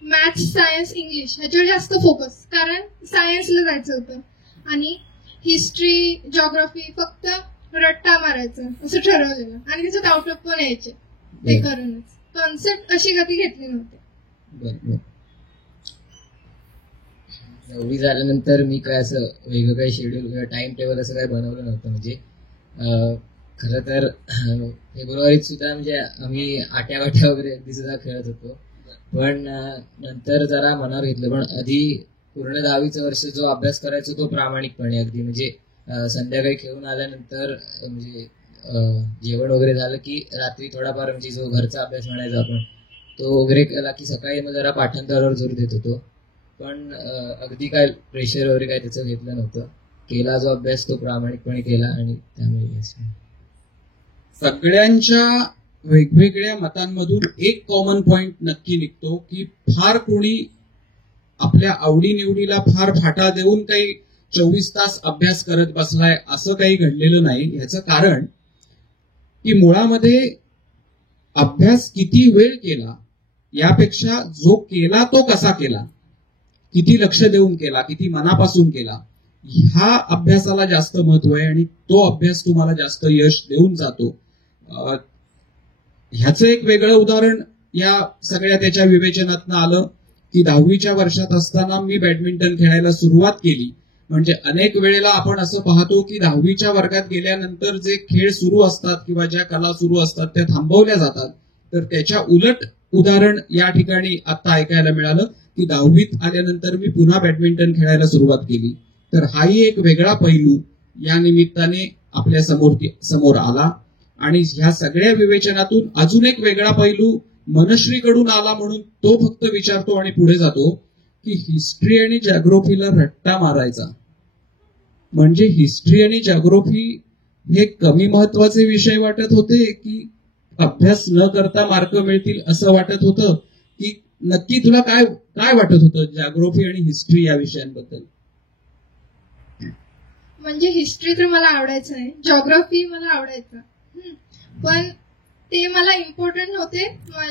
मॅथ्स, सायन्स, इंग्लिश ह्याच्यावर जास्त फोकस, कारण सायन्सला जायचं होतं. आणि हिस्ट्री, जिओग्राफी फक्त रट्टा मारायचं असं ठरवलेलं, आणि त्याच्यात आउट ऑफ पण यायचे ते करूनच. कॉन्सेप्ट अशी कधी घेतली नव्हती. बरोबर. 9वी झाल्यानंतर मी काय असं वेगळं काही शेड्यूल किंवा टाइम टेबल असं काही बनवलं नव्हतं. म्हणजे खरं तर फेब्रुवारीत सुद्धा म्हणजे आम्ही आट्या वगैरे अगदी सुद्धा खेळत होतो. पण नंतर जरा मनावर घेतलं. पण आधी पूर्ण 10वीचं वर्ष जो अभ्यास करायचो तो प्रामाणिकपणे अगदी म्हणजे संध्याकाळी खेळून आल्यानंतर म्हणजे जेवण वगैरे झालं की रात्री थोडाफार म्हणजे जो घरचा अभ्यास म्हणायचा आपण तो वगैरे केला की सकाळी मग जरा पाठांतरावर जोर देत होतो. पण अगदी काय प्रेशर वगैरे काय त्याचं घेतलं नव्हतं. केला जो अभ्यास तो प्रामाणिकपणे केला आणि त्यामुळे सगळ्यांच्या वेगवेगळ्या मतांमधून एक कॉमन पॉइंट नक्की निघतो की फार कोणी आपल्या आवडीनिवडीला फार फाटा देऊन काही 24 तास अभ्यास करत बसलाय असं काही घडलेलं नाही. याचं कारण की मुळामध्ये अभ्यास किती वेळ केला यापेक्षा जो केला तो कसा केला, किती लक्ष देऊन केला, किती मनापासून केला, ह्या अभ्यासाला जास्त महत्व आहे आणि तो अभ्यास तुम्हाला जास्त यश देऊन जातो. ह्याचं एक वेगळं उदाहरण या सगळ्या त्याच्या विवेचनातनं आलं की 10वीच्या वर्षात असताना मी बॅडमिंटन खेळायला सुरुवात केली. म्हणजे अनेक वेळेला आपण असं पाहतो की 10वीच्या वर्गात गेल्यानंतर जे खेळ सुरू असतात किंवा ज्या कला सुरू असतात त्या थांबवल्या जातात. तर त्याच्या उलट उदाहरण या ठिकाणी आता ऐकायला मिळालं की 10वीत आल्यानंतर मी पुन्हा बॅडमिंटन खेळायला सुरुवात केली. तर हाही एक वेगळा पैलू या निमित्ताने आपल्या समोर आला. आणि ह्या सगळ्या विवेचनातून अजून एक वेगळा पैलू मनश्रीकडून आला म्हणून तो फक्त विचारतो आणि पुढे जातो की हिस्ट्री आणि जॉग्राफीला रट्टा मारायचा म्हणजे हिस्ट्री आणि जॉग्राफी हे कमी महत्वाचे विषय वाटत होते की अभ्यास न करता मार्क मिळतील असं वाटत होतं की नक्की तुला काय काय वाटत होतं जॉग्राफी आणि हिस्ट्री या विषयांबद्दल? म्हणजे हिस्ट्री तर मला आवडायचं नाही, जॉग्राफी मला आवडायचं, पण ते मला इम्पॉर्टंट नव्हते.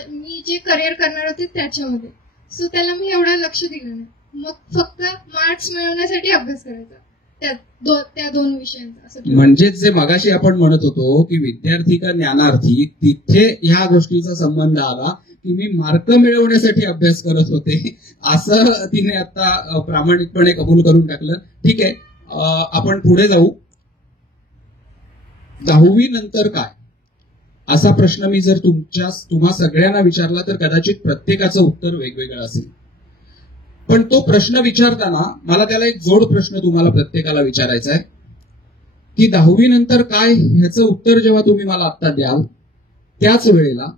मी जे करिअर करणार होते त्याच्यामध्ये, सो त्याला मी एवढं लक्ष दिलं नाही. मग फक्त मार्क्स मिळवण्यासाठी अभ्यास करायचा त्या दोन विषयांचा. म्हणजेच जे मगाशी आपण म्हणत होतो की विद्यार्थी का ज्ञानार्थी, तिथे ह्या गोष्टीचा संबंध आला की मी मार्क मिळवण्यासाठी अभ्यास करत होते असं तिने आता प्रामाणिकपणे कबूल करून टाकलं. ठीक आहे, आपण पुढे जाऊ. 10वी नंतर काय असा प्रश्न मी जर तुम्हा सगळ्यांना विचारला तर कदाचित प्रत्येकाचं उत्तर वेगवेगळं असेल. पण तो प्रश्न विचारताना मला त्याला एक जोड प्रश्न तुम्हाला प्रत्येकाला विचारायचा आहे की 10वी नंतर काय ह्याचं उत्तर जेव्हा तुम्ही मला आता द्याल त्याच वेळेला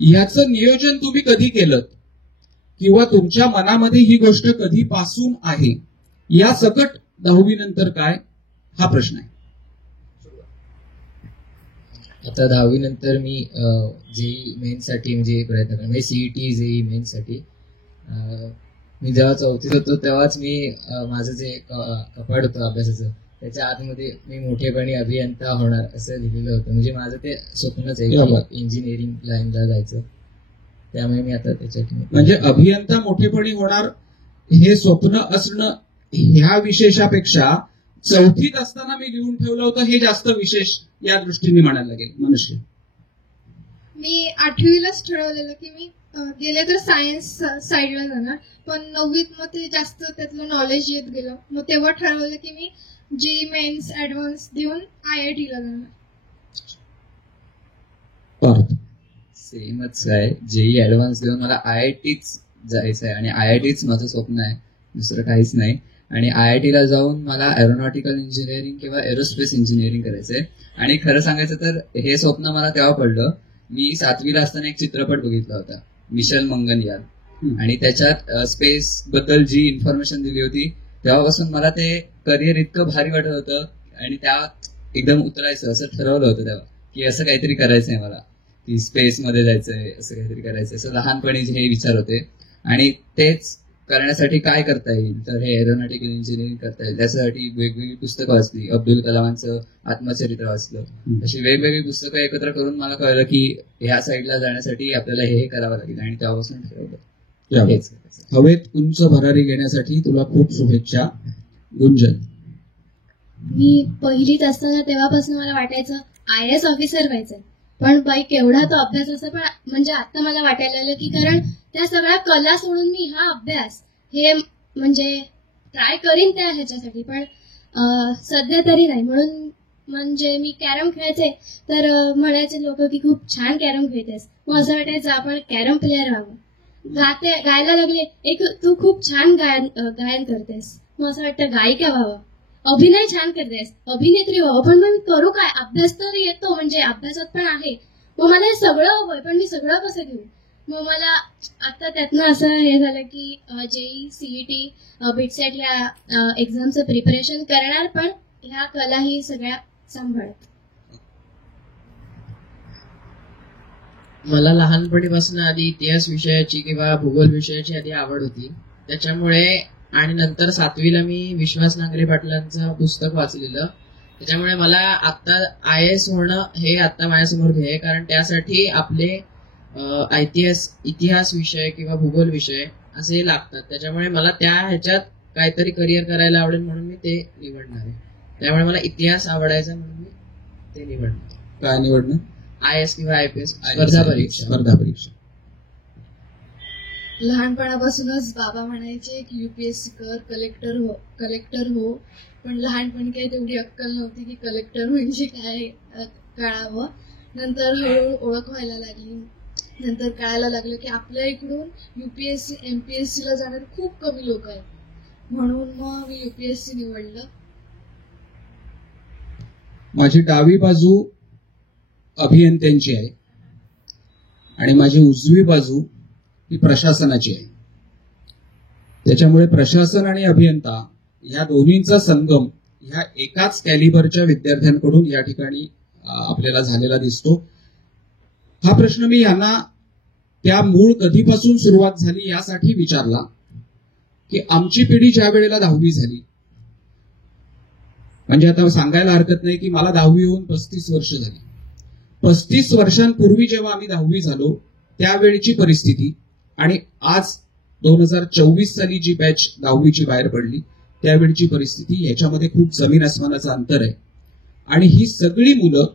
ह्याचं नियोजन तुम्ही कधी केलं किंवा तुमच्या मनामध्ये ही गोष्ट कधीपासून आहे या सकट 10वी नंतर काय हा प्रश्न आहे. आता 10वी नंतर मी जेई मेन्ससाठी म्हणजे प्रयत्न करतो. म्हणजे सीईटी जेई मेन्ससाठी मी जेव्हा 4थीत होतो तेव्हाच मी माझं जे कपाट होतं अभ्यासाचं त्याच्या आतमध्ये मी मोठेपणी अभियंता होणार असं लिहिलेलं होतं. म्हणजे माझं ते स्वप्नच आहे इंजिनिअरिंग लाईनला जायचं. त्यामुळे मी आता त्याच्यात म्हणजे अभियंता मोठेपणी होणार हे स्वप्न असणं ह्या विशेषापेक्षा 4थीत असताना मी लिहून ठेवलं होतं हे जास्त विशेष या दृष्टीने म्हणायला लागेल. मनुष्य मी 8वीलाच ठरवलेलं की मी गेले तर सायन्स साईडला जाणार, पण 9वीत मग ते जास्त त्यातलं नॉलेज येत गेलं. मग तेव्हा ठरवलं की मी जेई मेन्स ऍडव्हान्स देऊन IIT ला जाणार. सेमच आहे. जेई ऍडव्हान्स देऊन मला IITच जायचं आहे आणि IITच माझं स्वप्न आहे, दुसरं काहीच नाही. आणि IIT ला जाऊन मला एरोनॉटिकल इंजिनिअरिंग किंवा एरोस्पेस इंजिनिअरिंग करायचंय. आणि खरं सांगायचं तर हे स्वप्न मला तेव्हा पडलं, मी 7वीला असताना एक चित्रपट बघितला होता मिशन मंगलयान, आणि त्याच्यात स्पेस बद्दल जी इन्फॉर्मेशन दिली होती तेव्हापासून मला ते करिअर इतकं भारी वाटत होतं आणि त्या एकदम उतरायचं असं ठरवलं होतं तेव्हा की असं काहीतरी करायचंय मला, की स्पेसमध्ये जायचंय, असं काहीतरी करायचंय. असं लहानपणी हे विचार होते. आणि तेच करण्यासाठी काय करता येईल तर हे एरोनॉटिकल इंजिनिअरिंग करता येईल. त्यासाठी वेगवेगळी पुस्तकं वाचली, अब्दुल कलामांचं आत्मचरित्र वाचलं, अशी वेगवेगळी पुस्तकं एकत्र करून मला कळलं की ह्या साईडला जाण्यासाठी आपल्याला हे करावं लागेल आणि तेव्हापासून ठरवलं. हवेत उंच भरारी घेण्यासाठी तुला खूप शुभेच्छा. गुंजन, मी पहिलीत असताना तेव्हापासून मला वाटायचं IAS ऑफिसर व्हायचंय, पण बाई केवढा तो अभ्यास असतो. पण म्हणजे आता मला वाटायला लागलं की कारण त्या सगळ्या कला सोडून मी हा अभ्यास हे म्हणजे ट्राय करीन त्या ह्याच्यासाठी, पण सध्या तरी नाही. म्हणून म्हणजे मी कॅरम खेळायचे तर म्हणायचे लोक की खूप छान कॅरम खेळतेस. मग असं वाटायचं आपण कॅरम प्लेअर व्हावं. गायला लागले एक तू खूप छान गायन करतेस. मग असं वाटतं गायिका व्हावं. अभिनय छान करतेस, अभिनेत्री व्हावं. पण मग मी करू काय? अभ्यास तर येतो, म्हणजे अभ्यासात पण आहे. मग मला हे सगळं हवंय, पण मी सगळं कसं घेऊ? मग मला आता त्यातनं असं हे झालं की JEE CET बिटसेट ह्या एक्झामचं प्रिपरेशन करणार, पण ह्या कलाही सगळ्या सांभाळत. मला लहानपणीपासून आधी इतिहास विषयाची किंवा भूगोल विषयाची आधी आवड होती. त्याच्यामुळे आणि नंतर 7वीला मी विश्वास नांगरे पाटलांचं पुस्तक वाचलेलं. त्याच्यामुळे मला आता IAS होणं हे आता माझ्यासमोर ध्येय, कारण त्यासाठी आपले इतिहास विषय किंवा भूगोल विषय असे लागतात. त्याच्यामुळे मला त्या ह्याच्यात काहीतरी करिअर करायला आवडेल म्हणून मी ते निवडणार आहे. त्यामुळे मला इतिहास आवडायचा म्हणून मी ते निवडणार. काय निवडणं? IAS किंवा IPS स्पर्धा परीक्षा. लहानपणापासूनच बाबा म्हणायचे की UPSC कर, कलेक्टर हो. पण लहानपणी काही तेवढी अक्कल नव्हती की कलेक्टर म्हणजे काय कळावं. नंतर हळूहळू ओळख व्हायला लागली. नंतर कळायला लागलं की आपल्या इकडून UPSC MPSC ला जाणारे खूप कमी लोक आहेत. म्हणून मग मी UPSC निवडलं. माझी डावी बाजू अभियंत्यांची आहे आणि माझी उजवी बाजू ही प्रशासनाची आहे. त्याच्यामुळे प्रशासन आणि अभियंता ह्या दोन्हींचा संगम ह्या एकाच कॅलिबरच्या विद्यार्थ्यांकडून या ठिकाणी आपल्याला झालेला दिसतो. हा प्रश्न मी यांना त्या मूळ कधीपासून सुरुवात झाली यासाठी विचारला की आमची पिढी ज्या वेळेला 10वी झाली, म्हणजे आता सांगायला हरकत नाही की मला 10वी होऊन 35 वर्ष झाली. 35 वर्षांपूर्वी जेव्हा आम्ही 10वी झालो त्यावेळीची परिस्थिती आणि आज 2024 साली जी बॅच 10वीची बाहेर पडली त्यावेळीची परिस्थिती ह्याच्यामध्ये खूप जमीन आसमानाचं अंतर आहे. आणि ही सगळी मुलं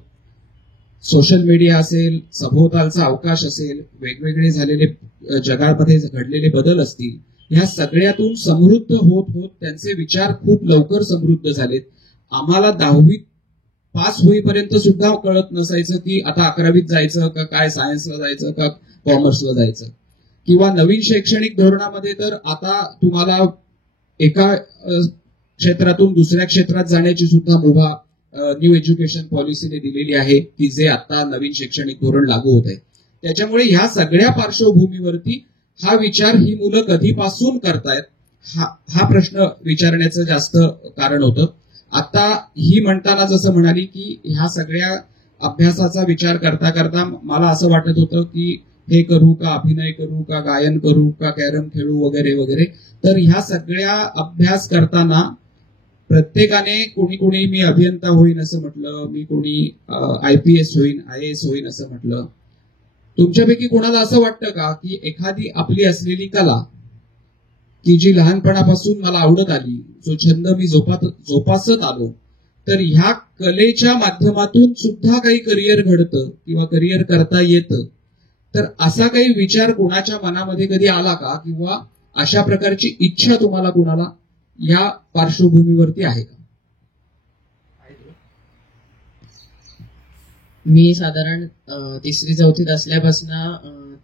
सोशल मीडिया असेल, सभोवतालचा अवकाश असेल, वेगवेगळे झालेले जगामध्ये घडलेले बदल असतील, ह्या सगळ्यातून समृद्ध होत होत त्यांचे विचार खूप लवकर समृद्ध झालेत. आम्हाला 10वी पास होईपर्यंत सुद्धा कळत नसायचं की आता 11वीत जायचं का काय, सायन्सला जायचं का कॉमर्सला जायचं. किंवा नवीन शैक्षणिक धोरणामध्ये तर आता तुम्हाला एका क्षेत्रातून दुसऱ्या क्षेत्रात जाण्याची सुद्धा मुभा न्यू एज्युकेशन पॉलिसीने दिलेली आहे की जे आता नवीन शैक्षणिक धोरण लागू होत आहे. त्याच्यामुळे ह्या सगळ्या पार्श्वभूमीवरती हा विचार ही मुलं कधीपासून करतायत हा प्रश्न विचारण्याचं जास्त कारण होतं. आता ही म्हणताना जसं म्हणाली की ह्या सगळ्या अभ्यासाचा विचार करता करता मला असं वाटत होतं की हे करू का, अभिनय करू का, गायन करू का, कॅरम खेळू वगैरे वगैरे. तर ह्या सगळ्या अभ्यास करताना प्रत्येकाने कोणी मी अभियंता होईन असं म्हटलं, मी कोणी IPS होईन, IAS होईन असं म्हटलं. तुमच्यापैकी कोणाला असं वाटतं का की एखादी आपली असलेली कला की जी लहानपणापासून मला आवडत आली, जो छंद मी जोपासत आलो, तर ह्या कलेच्या माध्यमातून सुद्धा काही करिअर घडतं किंवा करिअर करता येतं, तर असा काही विचार कोणाच्या मनामध्ये कधी आला का? किंवा अशा प्रकारची इच्छा तुम्हाला कोणाला या पार्श्वभूमीवरती आहे का? मी साधारण 3री-4थीत असल्यापासून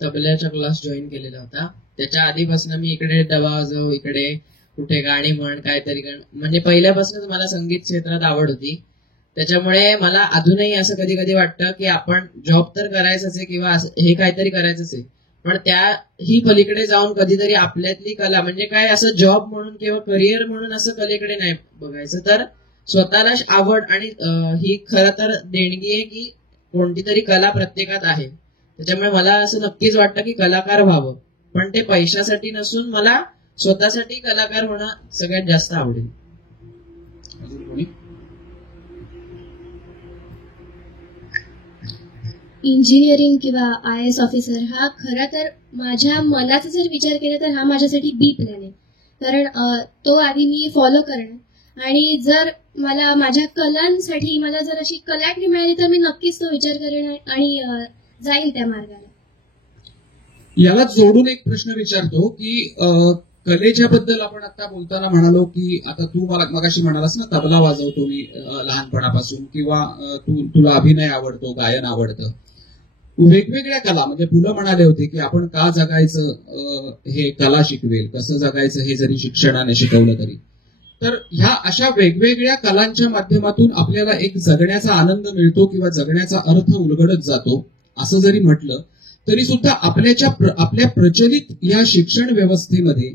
तबल्याचा क्लास जॉईन केलेला होता. त्याच्या आधीपासून मी इकडे डबा वाजव, इकडे कुठे गाणी म्हण, काहीतरी म्हणजे पहिल्यापासूनच मला संगीत क्षेत्रात आवड होती. त्याच्यामुळे मला अजूनही असं कधी कधी वाटतं की आपण जॉब तर करायचंच आहे किंवा हे काहीतरी करायचंच आहे, पण त्याही पलीकडे जाऊन कधीतरी आपल्यातली कला म्हणजे काय असं जॉब म्हणून किंवा करिअर म्हणून असं कलेकडे नाही बघायचं, तर स्वतःला आवड आणि ही खरं तर देणगी आहे की कोणती तरी कला प्रत्येकात आहे. त्याच्यामुळे मला असं नक्कीच वाटतं की कलाकार व्हावं, पण ते पैशासाठी नसून मला स्वतःसाठी कलाकार होणं सगळ्यात जास्त आवडेल. इंजिनिअरिंग किंवा IAS ऑफिसर हा खरा तर माझ्या मनाचा जर विचार केला तर हा माझ्यासाठी B प्लॅन आहे. कारण तो आधी मी फॉलो करणं आणि जर मला माझ्या कलांसाठी मला जर अशी कलाटणी मिळाली तर मी नक्कीच तो विचार करेन आणि जाईल त्या मार्गाला. याला जोडून एक प्रश्न विचारतो की कलेच्या बद्दल आपण आता बोलताना म्हणालो की आता तू मला मगाशी म्हणालास ना तबला वाजवतो मी लहानपणापासून किंवा तुला अभिनय आवडतो, गायन आवडतं. वेगवेगळ्या कला म्हणजे फुलं म्हणाले होते की आपण का जगायचं हे कला शिकवेल, कसं जगायचं हे जरी शिक्षणाने शिकवलं तरी. तर ह्या अशा वेगवेगळ्या कलांच्या माध्यमातून आपल्याला एक जगण्याचा आनंद मिळतो किंवा जगण्याचा अर्थ उलगडत जातो असं जरी म्हटलं तरी सुद्धा आपल्या प्रचलित या शिक्षण व्यवस्थेमध्ये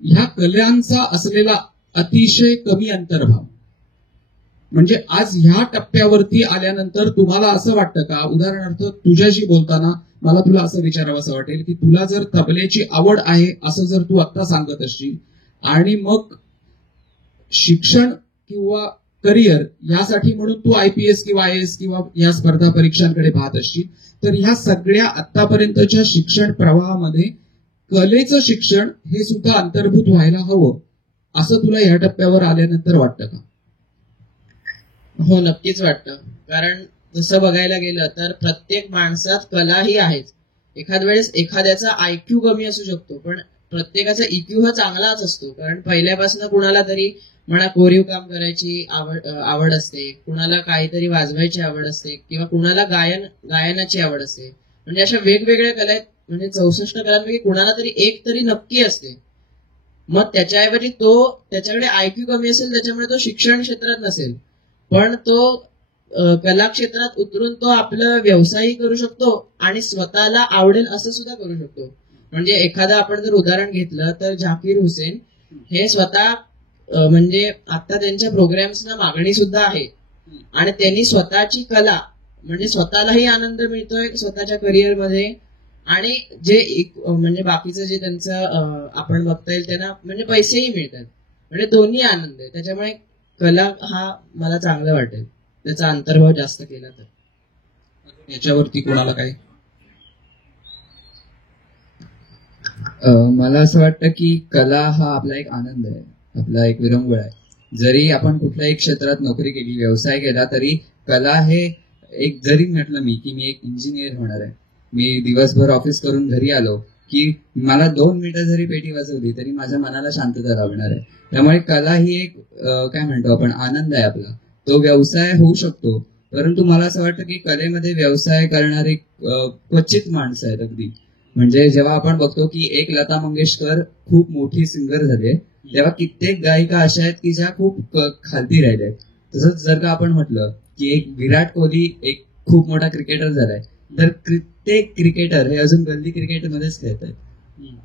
ह्या कलांचा असलेला अतिशय कमी अंतर्भाव. म्हणजे आज ह्या टप्प्यावरती आल्यानंतर तुम्हाला असं वाटतं का, उदाहरणार्थ तुझ्याशी बोलताना मला तुला असं विचारावं असं वाटेल की तुला जर तबल्याची आवड आहे असं जर तू आत्ता सांगत असशील आणि मग शिक्षण किंवा करिअर यासाठी म्हणून तू IPS किंवा IAS किंवा या स्पर्धा परीक्षांकडे पाहत असशील तर ह्या सगळ्या आतापर्यंतच्या शिक्षण प्रवाहामध्ये कलेचं शिक्षण हे सुद्धा अंतर्भूत व्हायला हवं असं तुला ह्या टप्प्यावर आल्यानंतर वाटतं का? हो, नक्कीच वाटतं. कारण जसं बघायला गेलं तर प्रत्येक माणसात कला ही आहेच. एखाद वेळेस एखाद्याचा IQ कमी असू शकतो पण प्रत्येकाचा EQ हा चांगलाच असतो. कारण पहिल्यापासून कुणाला तरी म्हणा कोरीव काम करायची आवड असते, कुणाला काहीतरी वाजवायची आवड असते किंवा कुणाला गायनाची आवड असते. म्हणजे अशा वेगवेगळ्या कला आहेत. म्हणजे 64 कलांपैकी कुणाला तरी एक तरी नक्की असते. मग त्याच्याऐवजी त्याच्याकडे IQ कमी असेल त्याच्यामुळे तो शिक्षण क्षेत्रात नसेल पण तो कला क्षेत्रात उतरून तो आपलं व्यवसायही करू शकतो आणि स्वतःला आवडेल असं सुद्धा करू शकतो. म्हणजे एखादं आपण जर उदाहरण घेतलं तर झाकीर हुसेन हे स्वतः म्हणजे आता त्यांच्या प्रोग्राम्सना मागणी सुद्धा आहे आणि त्यांनी स्वतःची कला म्हणजे स्वतःलाही आनंद मिळतोय स्वतःच्या करिअरमध्ये आणि जे म्हणजे बाकीचं जे त्यांचं आपण बघता येईल त्यांना म्हणजे पैसेही मिळतात. म्हणजे दोन्ही आनंद आहे. त्याच्यामुळे कला हा मला चांगलं वाटेल त्याचा अंतर्भाव जास्त केला तर. याच्यावरती कोणाला काय? मला असं वाटतं की कला हा आपला एक आनंद आहे, आपला एक विरंगुळ आहे. जरी आपण कुठल्याही क्षेत्रात नोकरी केली, व्यवसाय केला तरी कला हे एक, जरी म्हटलं मी की मी एक इंजिनियर होणार आहे, मी दिवसभर ऑफिस करून घरी आलो की मला 2 मिनिटं जरी पेटी वाजवली तरी माझ्या मनाला शांतता लाभणार आहे. त्यामुळे कला ही एक काय म्हणतो आपण आनंद आहे आपला. तो व्यवसाय होऊ शकतो परंतु मला असं वाटतं की कलेमध्ये व्यवसाय करणारे क्वचित माणसं आहेत अगदी. म्हणजे जेव्हा आपण बघतो की एक लता मंगेशकर खूप मोठी सिंगर झाली तेव्हा कित्येक गायिका अशा आहेत की ज्या खूप खालती राहिल्या. तसंच जर का आपण म्हटलं की एक विराट कोहली एक खूप मोठा क्रिकेटर झालाय तर कित्येक क्रिकेटर हे अजून गल्ली क्रिकेटमध्येच खेळत आहेत.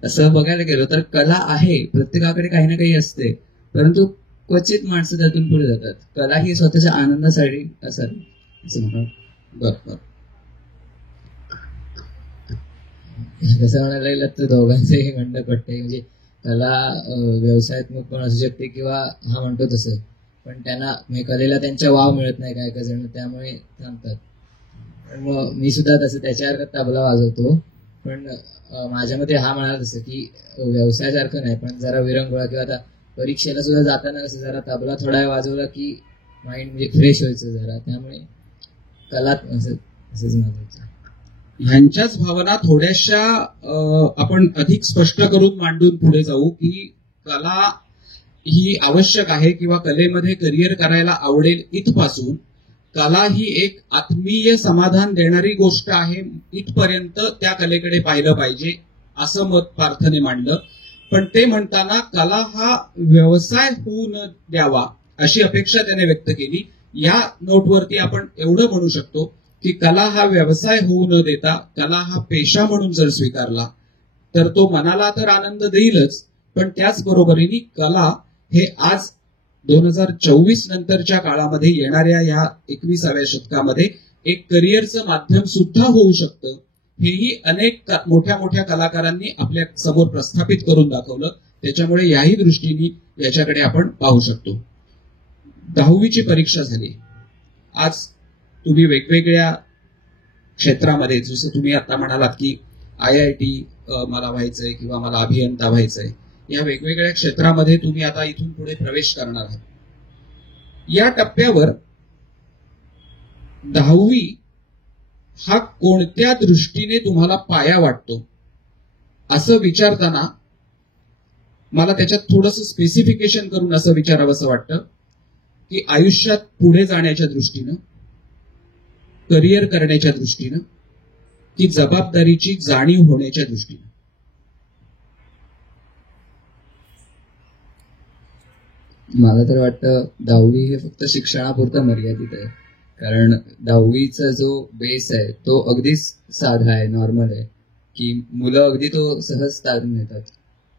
असं बघायला गेलो तर कला आहे, प्रत्येकाकडे काही ना काही असते परंतु क्वचित माणसं त्यातून पुढे जातात. कला ही स्वतःच्या आनंदासाठी असावी असं म्हणतात. बरोबर. कसं म्हणायला गेलं तर दोघांचंही म्हणणं पडते. म्हणजे कला व्यवसायात्मक पण असू शकते किंवा हा म्हणतो तसं पण त्यांना म्हणजे कलेला त्यांच्या वाव मिळत नाही काय जण त्यामुळे थांबतात. मग मी सुद्धा तसं त्याच्यासारखं तबला वाजवतो पण माझ्या मते हा म्हणाल तसं की व्यवसायासारखं नाही पण जरा विरंगुळा किंवा आता परीक्षेला सुद्धा जाताना कसं जरा तबला थोडा वेळ वाजवला की माइंड म्हणजे फ्रेश व्हायचं जरा. त्यामुळे कलात असंच माझं. ह्यांच्याच भावना थोड्याशा आपण अधिक स्पष्ट करून मांडून पुढे जाऊ की कला ही आवश्यक आहे किंवा कलेमध्ये करिअर करायला आवडेल इथपासून कला ही एक आत्मीय समाधान देणारी गोष्ट आहे इथपर्यंत त्या कलेकडे पाहिलं पाहिजे असं मत पार्थने मांडलं. पण ते म्हणताना कला हा व्यवसाय होऊ न द्यावा अशी अपेक्षा त्याने व्यक्त केली. या नोटवरती आपण एवढं म्हणू शकतो की कला हा व्यवसाय होऊ न देता कला हा पेशा म्हणून जर स्वीकारला तर तो मनाला तर आनंद देईलच पण त्याचबरोबरीने कला हे आज 2024 नंतरच्या काळामध्ये येणाऱ्या या 21व्या शतकामध्ये एक करिअरचं माध्यम सुद्धा होऊ शकतं. हेही अनेक मोठ्या मोठ्या कलाकारांनी आपल्या समोर प्रस्थापित करून दाखवलं. त्याच्यामुळे याही दृष्टीने याच्याकडे आपण पाहू शकतो. 10वीची परीक्षा झाली. आज तुम्ही वेगवेगळ्या क्षेत्रामध्ये जसं तुम्ही आता म्हणालात की IIT मला व्हायचंय किंवा मला अभियंता व्हायचंय या वेगवेगळ्या क्षेत्रामध्ये तुम्ही आता इथून पुढे प्रवेश करणार आहात. या टप्प्यावर 10वी हा कोणत्या दृष्टीने तुम्हाला पाया वाटतो असं विचारताना मला त्याच्यात थोडंसं स्पेसिफिकेशन करून असं विचारावंसं वाटतं की आयुष्यात पुढे जाण्याच्या दृष्टीनं, करिअर करण्याच्या दृष्टीनं, की जबाबदारीची जाणीव होण्याच्या दृष्टीनं. मला तर वाटतं 10वी हे फक्त शिक्षणापुरतं मर्यादित आहे. कारण 10वीचा जो बेस आहे तो अगदीच साधा आहे, नॉर्मल आहे, की मुलं अगदी तो सहज तारून येतात.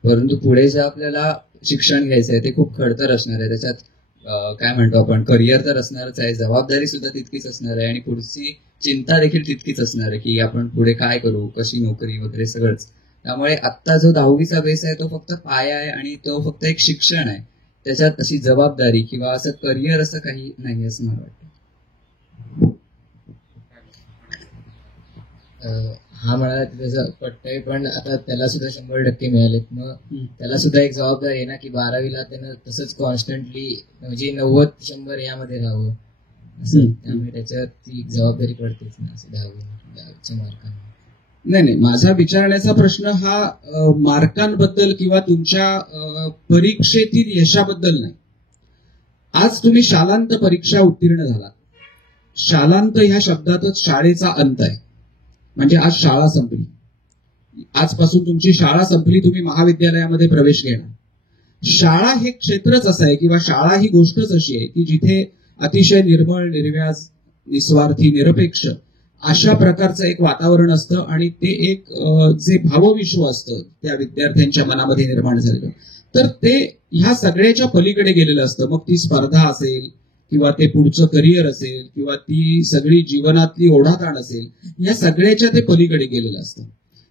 परंतु पुढे जे आपल्याला शिक्षण घ्यायचं आहे ते खूप खडतर असणार आहे. त्याच्यात काय म्हणतो आपण, करिअर तर असणारच आहे, जबाबदारी सुद्धा तितकीच असणार आहे आणि पुढची चिंता देखील तितकीच असणार आहे की आपण पुढे काय करू, कशी नोकरी वगैरे सगळंच. त्यामुळे आत्ता जो 10वीचा बेस आहे तो फक्त पाया आहे आणि तो फक्त एक शिक्षण आहे. त्याच्यात अशी जबाबदारी किंवा असं करिअर असं काही नाही असं मला वाटतं. हा म्हणाला त्याचं पटतंय, पण आता त्याला सुद्धा 100% मिळालेत. मग त्याला सुद्धा एक जबाबदारी आहे ना की 12वीला त्यानं तसंच कॉन्स्टंटली म्हणजे 90-100 यामध्ये राहावं असं. त्यामुळे त्याच्यात ती जबाबदारी पडतेच ना असं 10वीच्या मार्कांना. नाही, माझा विचारण्याचा प्रश्न हा मार्कांबद्दल किंवा तुमच्या परीक्षेतील यशाबद्दल नाही. आज तुम्ही शालांत परीक्षा उत्तीर्ण झालात. शालांत ह्या शब्दातच शाळेचा अंत आहे. म्हणजे आज शाळा संपली, आजपासून तुमची शाळा संपली, तुम्ही महाविद्यालयामध्ये प्रवेश घेणार. शाळा हे क्षेत्रच असं आहे किंवा शाळा ही गोष्टच अशी आहे की जिथे अतिशय निर्मळ, निर्व्याज, निस्वार्थी, निरपेक्ष अशा प्रकारचं एक वातावरण असतं आणि ते एक जे भावविश्व असतं त्या विद्यार्थ्यांच्या मनामध्ये निर्माण झालेलं, तर ते ह्या सगळ्याच्या पलीकडे गेलेलं असतं. मग ती स्पर्धा असेल किंवा ते पुढचं करिअर असेल किंवा ती सगळी जीवनातली ओढाताण असेल, या सगळ्याच्या ते पलीकडे गेलेलं असतं.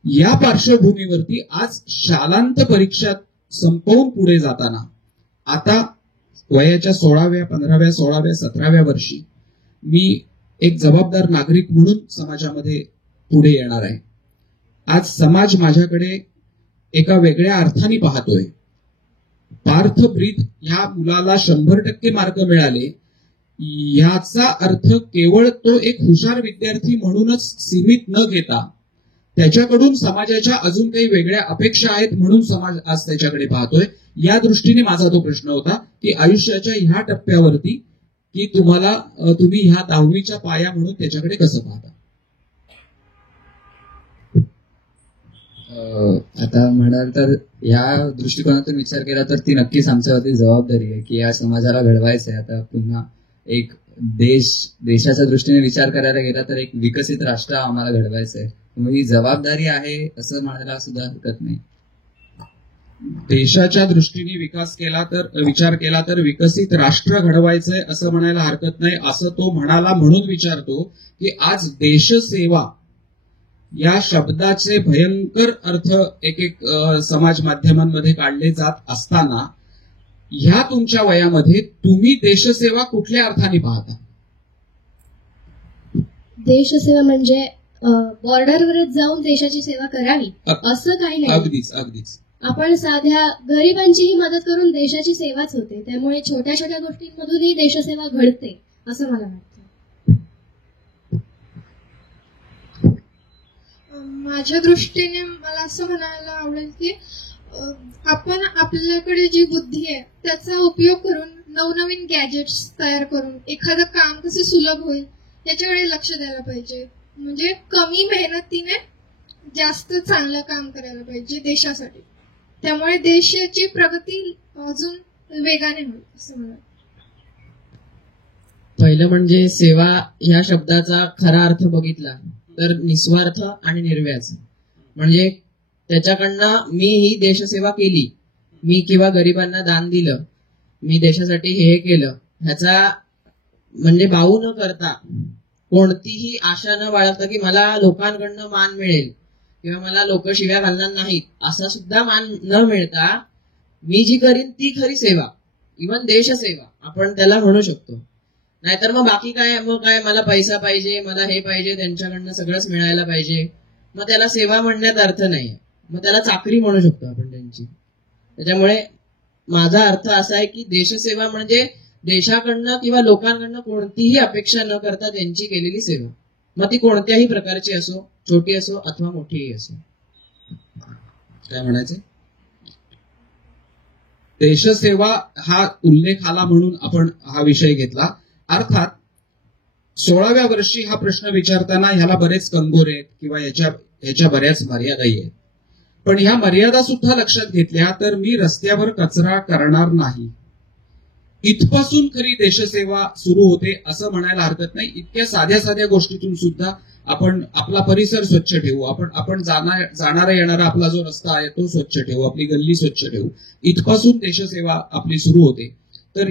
या पार्श्वभूमीवरती आज शालांत परीक्षा संपवून पुढे जाताना आता वयाच्या 16व्या, 15व्या, 16व्या, 17व्या वर्षी मी एक जबाबदार नागरिक म्हणून समाजामध्ये पुढे येणार आहे. आज समाज माझ्याकडे एका वेगळ्या अर्थाने पाहतोय. पार्थ ब्रीद ह्या मुलाला 100% मार्क मिळाले याचा अर्थ केवळ तो एक हुशार विद्यार्थी म्हणूनच सीमित न घेता त्याच्याकडून समाजाच्या अजून काही वेगळ्या अपेक्षा आहेत म्हणून समाज आज त्याच्याकडे पाहतोय. या दृष्टीने माझा तो प्रश्न होता की आयुष्याच्या ह्या टप्प्यावरती की तुम्ही ह्या 10वीच्या पाया म्हणून त्याच्याकडे कसं पाहता? आता म्हणाल तर या दृष्टिकोनातून विचार केला तर ती नक्कीच आमच्यावरती जबाबदारी आहे की या समाजाला घडवायचं आहे. आता पुन्हा एक देशाच्या दृष्टीने विचार करायला गेला तर एक विकसित राष्ट्र आम्हाला घडवायचं आहे. ही जबाबदारी आहे असं म्हणायला सुद्धा हरकत नाही. देशाच्या दृष्टीने विचार केला तर विकसित राष्ट्र घडवायचंय असं म्हणायला हरकत नाही असं तो म्हणाला. म्हणून विचारतो की आज देशसेवा या शब्दाचे भयंकर अर्थ एक समाज माध्यमांमध्ये काढले जात असताना ह्या तुमच्या वयामध्ये तुम्ही देशसेवा कुठल्या अर्थाने पाहता? देशसेवा म्हणजे बॉर्डरवरच जाऊन देशाची सेवा करावी असं काही नाही. अगदीच आपण साध्या गरिबांचीही मदत करून देशाची सेवाच होते. त्यामुळे छोट्या छोट्या गोष्टींमधूनही देशसेवा घडते असं मला वाटतं. माझ्या दृष्टीने मला असं म्हणायला आवडेल की आपण आपल्याकडे जी बुद्धी आहे त्याचा उपयोग करून नवनवीन गॅजेट्स तयार करून एखादं काम कसं सुलभ होईल याच्याकडे लक्ष द्यायला पाहिजे. म्हणजे कमी मेहनतीने जास्त चांगलं काम करायला पाहिजे देशासाठी. त्यामुळे देशाची प्रगती अजून वेगाने होईल असं मला. पहिलं म्हणजे सेवा ह्या शब्दाचा खरा अर्थ बघितला तर निस्वार्थ आणि निर्व्याज. म्हणजे त्याच्याकडनं मी ही देशसेवा केली, मी किंवा गरिबांना दान दिलं, मी देशासाठी हे केलं, ह्याचा म्हणजे बाऊ न करता कोणतीही आशा न बाळगता की मला लोकांकडनं मान मिळेल किंवा मला लोक शिव्या घालणार नाहीत असा सुद्धा मान न मिळता मी जी करीन ती खरी सेवा, इव्हन देशसेवा आपण त्याला म्हणू शकतो. नाहीतर मग बाकी काय, मग काय मला पैसा पाहिजे, मला हे पाहिजे, त्यांच्याकडनं सगळंच मिळायला पाहिजे, मग त्याला सेवा म्हणण्यात अर्थ नाही. मग त्याला चाकरी म्हणू शकतो आपण त्यांची. त्याच्यामुळे माझा अर्थ असा आहे की देशसेवा म्हणजे देशाकडनं किंवा लोकांकडनं कोणतीही अपेक्षा न करता त्यांची केलेली सेवा, मग ती कोणत्याही प्रकारची असो, छोटी असो अथवा मोठीही असो. काय म्हणायचे? देशसेवा हा उल्लेख आला म्हणून आपण हा विषय घेतला. अर्थात 16व्या वर्षी हा प्रश्न विचारताना ह्याला बरेच कंगोरे आहेत किंवा याच्या बऱ्याच मर्यादाही आहेत. पण ह्या मर्यादा सुद्धा लक्षात घेतल्या तर मी रस्त्यावर कचरा करणार नाही, इथपासून खरी देशसेवा सुरू होते असं म्हणायला हरकत नाही. इतक्या साध्या साध्या गोष्टीतून सुद्धा आपण आपला परिसर स्वच्छ ठेवू, आपण जाणारा येणारा आपला जो रस्ता आहे तो स्वच्छ ठेवू, आपली गल्ली स्वच्छ ठेवू, इथपासून देशसेवा आपली सुरू होते. तर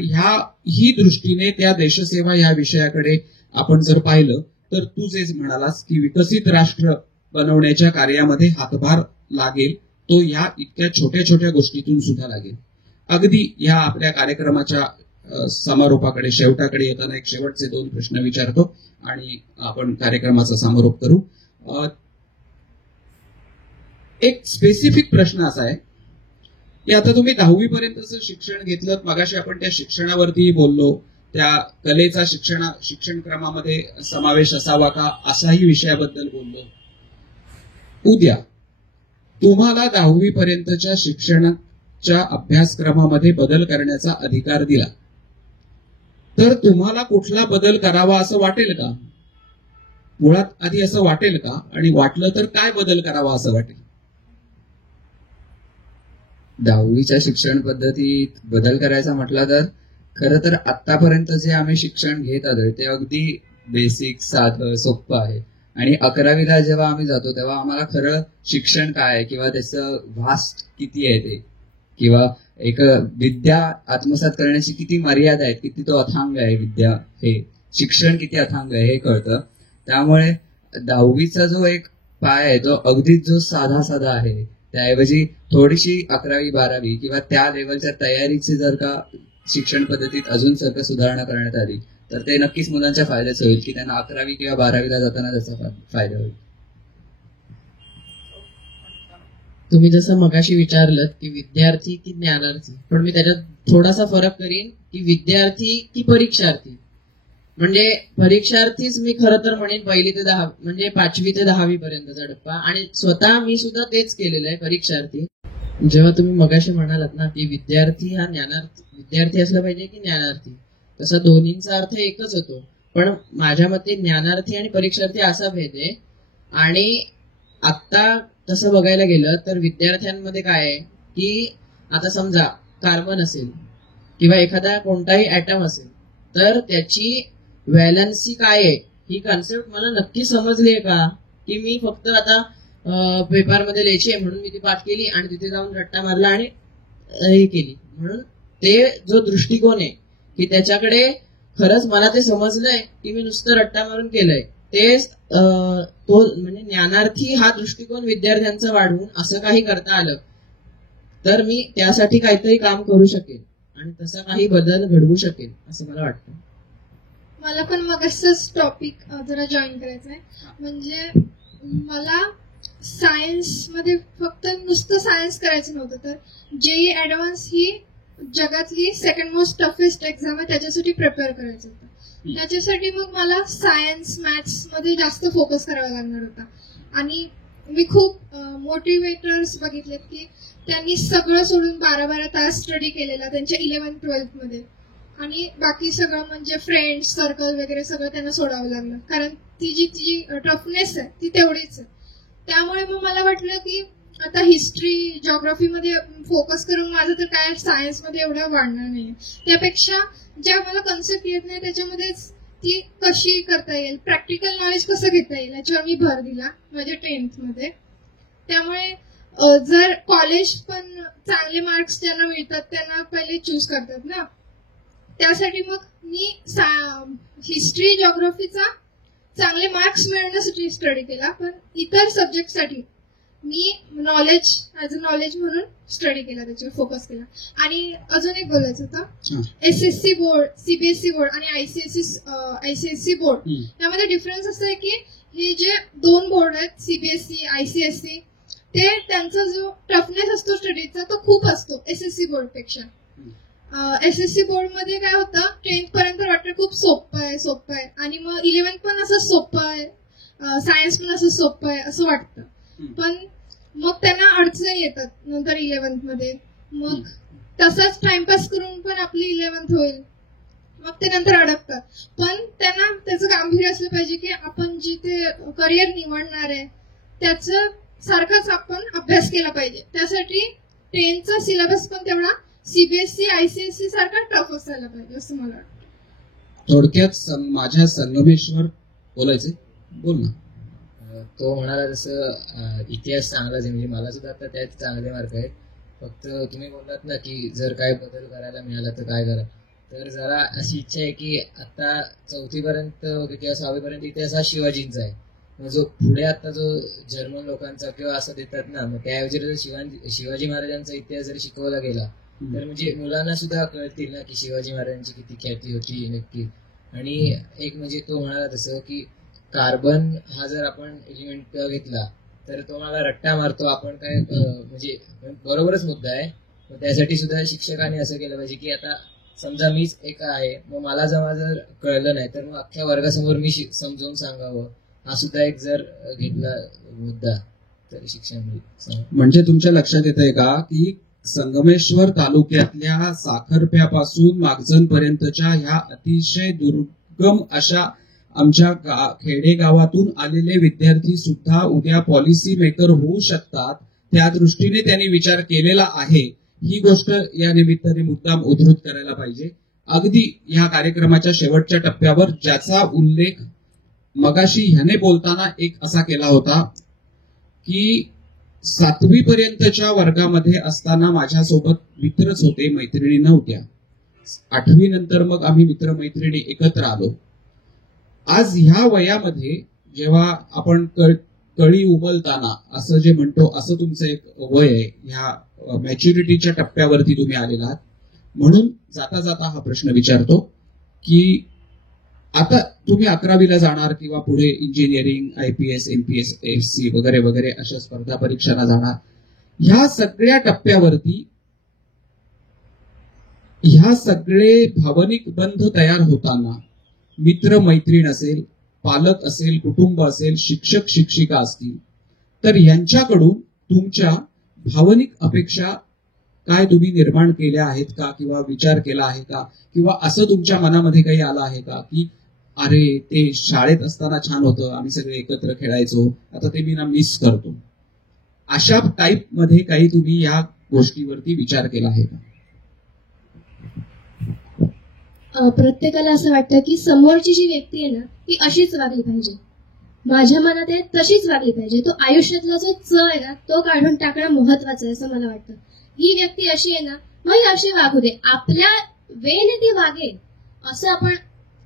ही दृष्टीने त्या देशसेवा ह्या विषयाकडे आपण जर पाहिलं तर तू जे म्हणालास की विकसित राष्ट्र बनवण्याच्या कार्यामध्ये हातभार लागेल, तो ह्या इतक्या छोट्या छोट्या गोष्टीतून सुद्धा लागेल. अगदी ह्या आपल्या कार्यक्रमाच्या समारोपाकडे शेवटाकडे येताना एक शेवटचे 2 प्रश्न विचारतो आणि आपण कार्यक्रमाचा समारोप करू. एक स्पेसिफिक प्रश्न असा आहे की आता तुम्ही 10वी पर्यंतचं शिक्षण घेतलं, मगाशी आपण त्या शिक्षणावरती बोललो, त्या कलेचा शिक्षण क्रमामध्ये समावेश असावा का अशाही विषयाबद्दल बोललो. उद्या तुम्हाला 10वी पर्यंतच्या शिक्षणाच्या अभ्यासक्रमामध्ये बदल करण्याचा अधिकार दिला तर तुम्हाला कुठला बदल करावा असं वाटेल का? मुळात आधी असं वाटेल का? आणि वाटलं तर काय बदल करावा असं वाटेल? 10वीच्या शिक्षण पद्धतीत बदल करायचा म्हटला तर खरं तर आतापर्यंत जे आम्ही शिक्षण घेत आलोय ते अगदी बेसिक, साधं, सोपं आहे. आणि 11वीला जेव्हा आम्ही जातो तेव्हा आम्हाला खरं शिक्षण काय आहे किंवा त्याचं व्हास्ट किती आहे ते, किंवा एक विद्या आत्मसात करण्याची किती मर्यादा आहेत, किती तो अथांग आहे विद्या, हे शिक्षण किती अथांग आहे हे कळतं. त्यामुळे 10वीचा जो एक पाय आहे तो अगदीच जो साधा साधा आहे, त्याऐवजी थोडीशी 11वी 12वी किंवा त्या लेवलच्या तयारीची जर का शिक्षण पद्धतीत अजून जर का सुधारणा करण्यात आली तर ते नक्कीच मुलांच्या फायद्याचं होईल, की त्यांना 11वी किंवा 12वीला जाताना त्याचा फायदा होईल. तुम्ही जसं मगाशी विचारलं की विद्यार्थी की ज्ञानार्थी, पण मी त्याच्यात थोडासा फरक करीन की विद्यार्थी की परीक्षार्थी. म्हणजे परीक्षार्थीच मी खरं तर म्हणेन 1ली ते 10 म्हणजे 5वी ते 10वी पर्यंतचा टप्पा, आणि स्वतः मी सुद्धा तेच केलेलं आहे, परीक्षार्थी. जेव्हा तुम्ही मगाशी म्हणालात ना की विद्यार्थी हा विद्यार्थी असला पाहिजे की ज्ञानार्थी, तसा दोन्हींचा अर्थ एकच होतो. पण माझ्या मते ज्ञानार्थी आणि परीक्षार्थी असा भेद आहे. आणि आता तसं बघायला गेलं तर विद्यार्थ्यांमध्ये काय आहे की आता समजा कार्बन असेल किंवा एखादा कोणताही ऍटम असेल तर त्याची व्हॅलन्सी काय आहे ही कन्सेप्ट मला नक्की समजली आहे का, की मी फक्त आता पेपरमध्ये लिहायची आहे म्हणून मी ती पाठ केली आणि तिथे जाऊन रट्टा मारला आणि हे केली. म्हणून ते जो दृष्टिकोन आहे की त्याच्याकडे खरंच मला ते समजलंय की मी नुसतं रट्टा मारून केलंय, ते तो म्हणजे ज्ञानार्थी हा दृष्टिकोन विद्यार्थ्यांचा वाढवून असं काही करता आलं तर मी त्यासाठी काहीतरी काम करू शकेल आणि तसा काही बदल घडवू शकेल असं मला वाटतं. मला पण मग असंच टॉपिक जरा जॉईन करायचं आहे. म्हणजे मला सायन्स मध्ये फक्त नुसतं सायन्स करायचं नव्हतं, तर जेई ऍडव्हान्स ही जगातली 2nd मोस्ट टफेस्ट एक्झाम आहे, त्याच्यासाठी प्रिपेअर करायचं होतं. त्याच्यासाठी मग मला सायन्स मॅथ्स मध्ये जास्त फोकस करावा लागणार होता. आणि मी खूप मोटिवेटर्स बघितलेत की त्यांनी सगळं सोडून 12-12 तास स्टडी केलेला त्यांच्या 11th-12th मध्ये, आणि बाकी सगळं म्हणजे फ्रेंड्स सर्कल वगैरे सगळं त्यांना सोडावं लागलं, कारण ती जी टफनेस आहे ती तेवढीच आहे. त्यामुळे मग मला वाटलं की आता हिस्ट्री जिओग्राफीमध्ये फोकस करून माझं तर काय सायन्समध्ये एवढं वाढणार नाही. त्यापेक्षा ज्या मला कन्सेप्ट येत नाही त्याच्यामध्येच ती कशी करता येईल, प्रॅक्टिकल नॉलेज कसं घेता येईल याच्यावर मी भर दिला माझ्या 10th मध्ये. त्यामुळे जर कॉलेज पण चांगले मार्क्स ज्यांना मिळतात त्यांना पहिले चूज करतात ना, त्यासाठी मग मी हिस्ट्री जिओग्राफीचा चांगले मार्क्स मिळवण्यासाठी स्टडी केला, पण इतर सब्जेक्टसाठी मी नॉलेज ऍज अ नॉलेज म्हणून स्टडी केला, त्याच्यावर फोकस केला. आणि अजून एक बोलायचं होतं, SSC बोर्ड, CBSE बोर्ड आणि ICSE बोर्ड यामध्ये डिफरन्स असं आहे की हे जे 2 बोर्ड आहेत CBSE, ICSE, ते त्यांचा जो टफनेस असतो स्टडीचा तो खूप असतो SSC बोर्ड पेक्षा. SSC बोर्डमध्ये काय होतं, 10th पर्यंत वाटतं खूप सोपं आहे आणि मग 11th पण असं सोपं आहे, सायन्स पण असं सोपं आहे असं वाटतं. पण मग त्यांना अडचणी येतात नंतर 11th मध्ये. मग तसंच टाइमपास करून पण आपली 11th होईल, मग ते नंतर अडकतात. पण त्यांना त्याचं गांभीर्य असलं पाहिजे की आपण जिथे करिअर निवडणार आहे त्याचं सारखाच आपण अभ्यास केला पाहिजे. त्यासाठी 10th सिलेबस पण तेवढा CBSE ICSE सारखा टफ असायला पाहिजे असं मला वाटतं. थोडक्यात माझ्या संगमेश्वर बोलायचे बोल ना. तो म्हणाला तसं इतिहास चांगलाच आहे, म्हणजे मला सुद्धा आता त्यात चांगले मार्क आहेत. फक्त तुम्ही बोललात ना की जर काय बदल करायला मिळाला तर काय करा, तर जरा अशी इच्छा आहे की आता 4थी पर्यंत होते किंवा 6वी पर्यंत इतिहास हा शिवाजींचा आहे. मग जो पुढे आता जो जर्मन लोकांचा किंवा असं देतात ना, मग त्याऐवजी जर शिवाजी महाराजांचा इतिहास जर शिकवला गेला तर म्हणजे मुलांना सुद्धा कळतील ना की शिवाजी महाराजांची किती ख्याती होती नक्की. आणि एक म्हणजे तो म्हणाला तसं की कार्बन हा जर आपण एलिमेंट घेतला तर तो मला रट्टा मारतो आपण काय, म्हणजे बरोबरच मुद्दा आहे. मग त्यासाठी सुद्धा शिक्षकांनी असं केलं पाहिजे की आता समजा मीच एक आहे, मग मला जर कळलं नाही तर मग अख्ख्या वर्गासमोर मी समजावून सांगावं, हा सुद्धा एक जर घेतला मुद्दा तर शिक्षण. म्हणजे तुमच्या लक्षात येत आहे का की संगमेश्वर तालुक्यातल्या साखरप्यापासून मागजन पर्यंतच्या ह्या अतिशय दुर्गम अशा आमच्या खेडेगावातून आलेले विद्यार्थी सुद्धा उद्या पॉलिसी मेकर होऊ शकतात, त्या दृष्टीने त्यांनी विचार केलेला आहे. ही गोष्ट या निमित्ताने मुद्दाम उद्धृत करायला पाहिजे. अगदी ह्या कार्यक्रमाच्या शेवटच्या टप्प्यावर ज्याचा उल्लेख मगाशी ह्याने बोलताना एक असा केला होता की 7वी पर्यंतच्या वर्गामध्ये असताना माझ्यासोबत मित्रच होते, मैत्रिणी नव्हत्या. 8वी नंतर मग आम्ही मित्रमैत्रिणी एकत्र आलो. आज ह्या वयामध्ये जेव्हा आपण कळी उमलताना असं जे म्हणतो, असं तुमचं एक वय आहे, ह्या मॅच्युरिटीच्या टप्प्यावरती तुम्ही आलेला आहात. म्हणून जाता जाता हा प्रश्न विचारतो की आता तुम्ही 11वीला जाणार किंवा पुढे इंजिनिअरिंग, IPS, MPS, SC वगैरे वगैरे अशा स्पर्धा परीक्षांना जाणार. ह्या सगळ्या टप्प्यावरती ह्या सगळे भावनिक बंध तयार होताना मित्र मैत्रीण असेल, पालक असेल, कुटुंब असेल, शिक्षक शिक्षिका असतील, तर यांच्याकडून तुमच्या भावनिक अपेक्षा काय तुम्ही निर्माण केल्या आहेत का, किंवा विचार केला आहे का, किंवा असं तुमच्या मनामध्ये काही आलं आहे का की अरे ते शाळेत असताना छान होतं, आम्ही सगळे एकत्र खेळायचो, आता ते मी ना मिस करतो. अशा टाईप मध्ये काही तुम्ही या गोष्टीवरती विचार केला आहे का? प्रत्येकाला असं वाटतं की समोरची जी व्यक्ती आहे ना ती अशीच वागली पाहिजे, माझ्या मनात आहे तशीच वागली पाहिजे. तो आयुष्यातला जो आहे ना तो काढून टाकणं महत्वाचं आहे असं मला वाटतं. ही व्यक्ती अशी आहे ना मग अशी वागू दे, आपल्या वेने ती वागेल असं आपण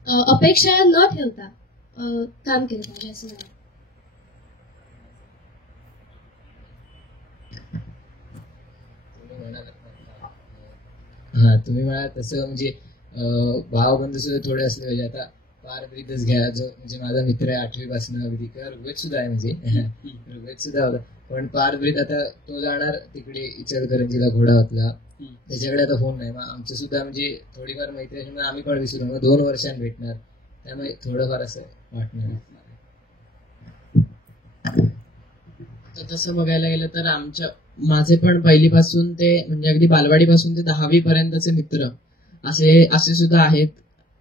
अपेक्षा न ठेवता काम केलं पाहिजे असं मला. तुम्ही म्हणाल तसं म्हणजे भावबंध सुद्धा थोडे असले पाहिजे. आता पारब्रीतच घ्या, जो म्हणजे माझा मित्र आहे 8वी पासून, अगदी ऋग्वेद सुद्धा आहे, म्हणजे ऋग्वेद सुद्धा होता. पण पारब्रीत आता तो जाणार तिकडे इचलकरंजीला घोडावतला, त्याच्याकडे आता फोन नाही. मग आमचं सुद्धा म्हणजे थोडीफार मैत्री असल्यामुळे आम्ही पण विसरू, मग 2 वर्षांनी भेटणार, त्यामुळे थोडंफार असं वाटणार. तसं बघायला गेलं तर माझे पण पहिलीपासून ते म्हणजे अगदी बालवाडीपासून ते 10वी पर्यंतचे मित्र असे सुद्धा आहेत.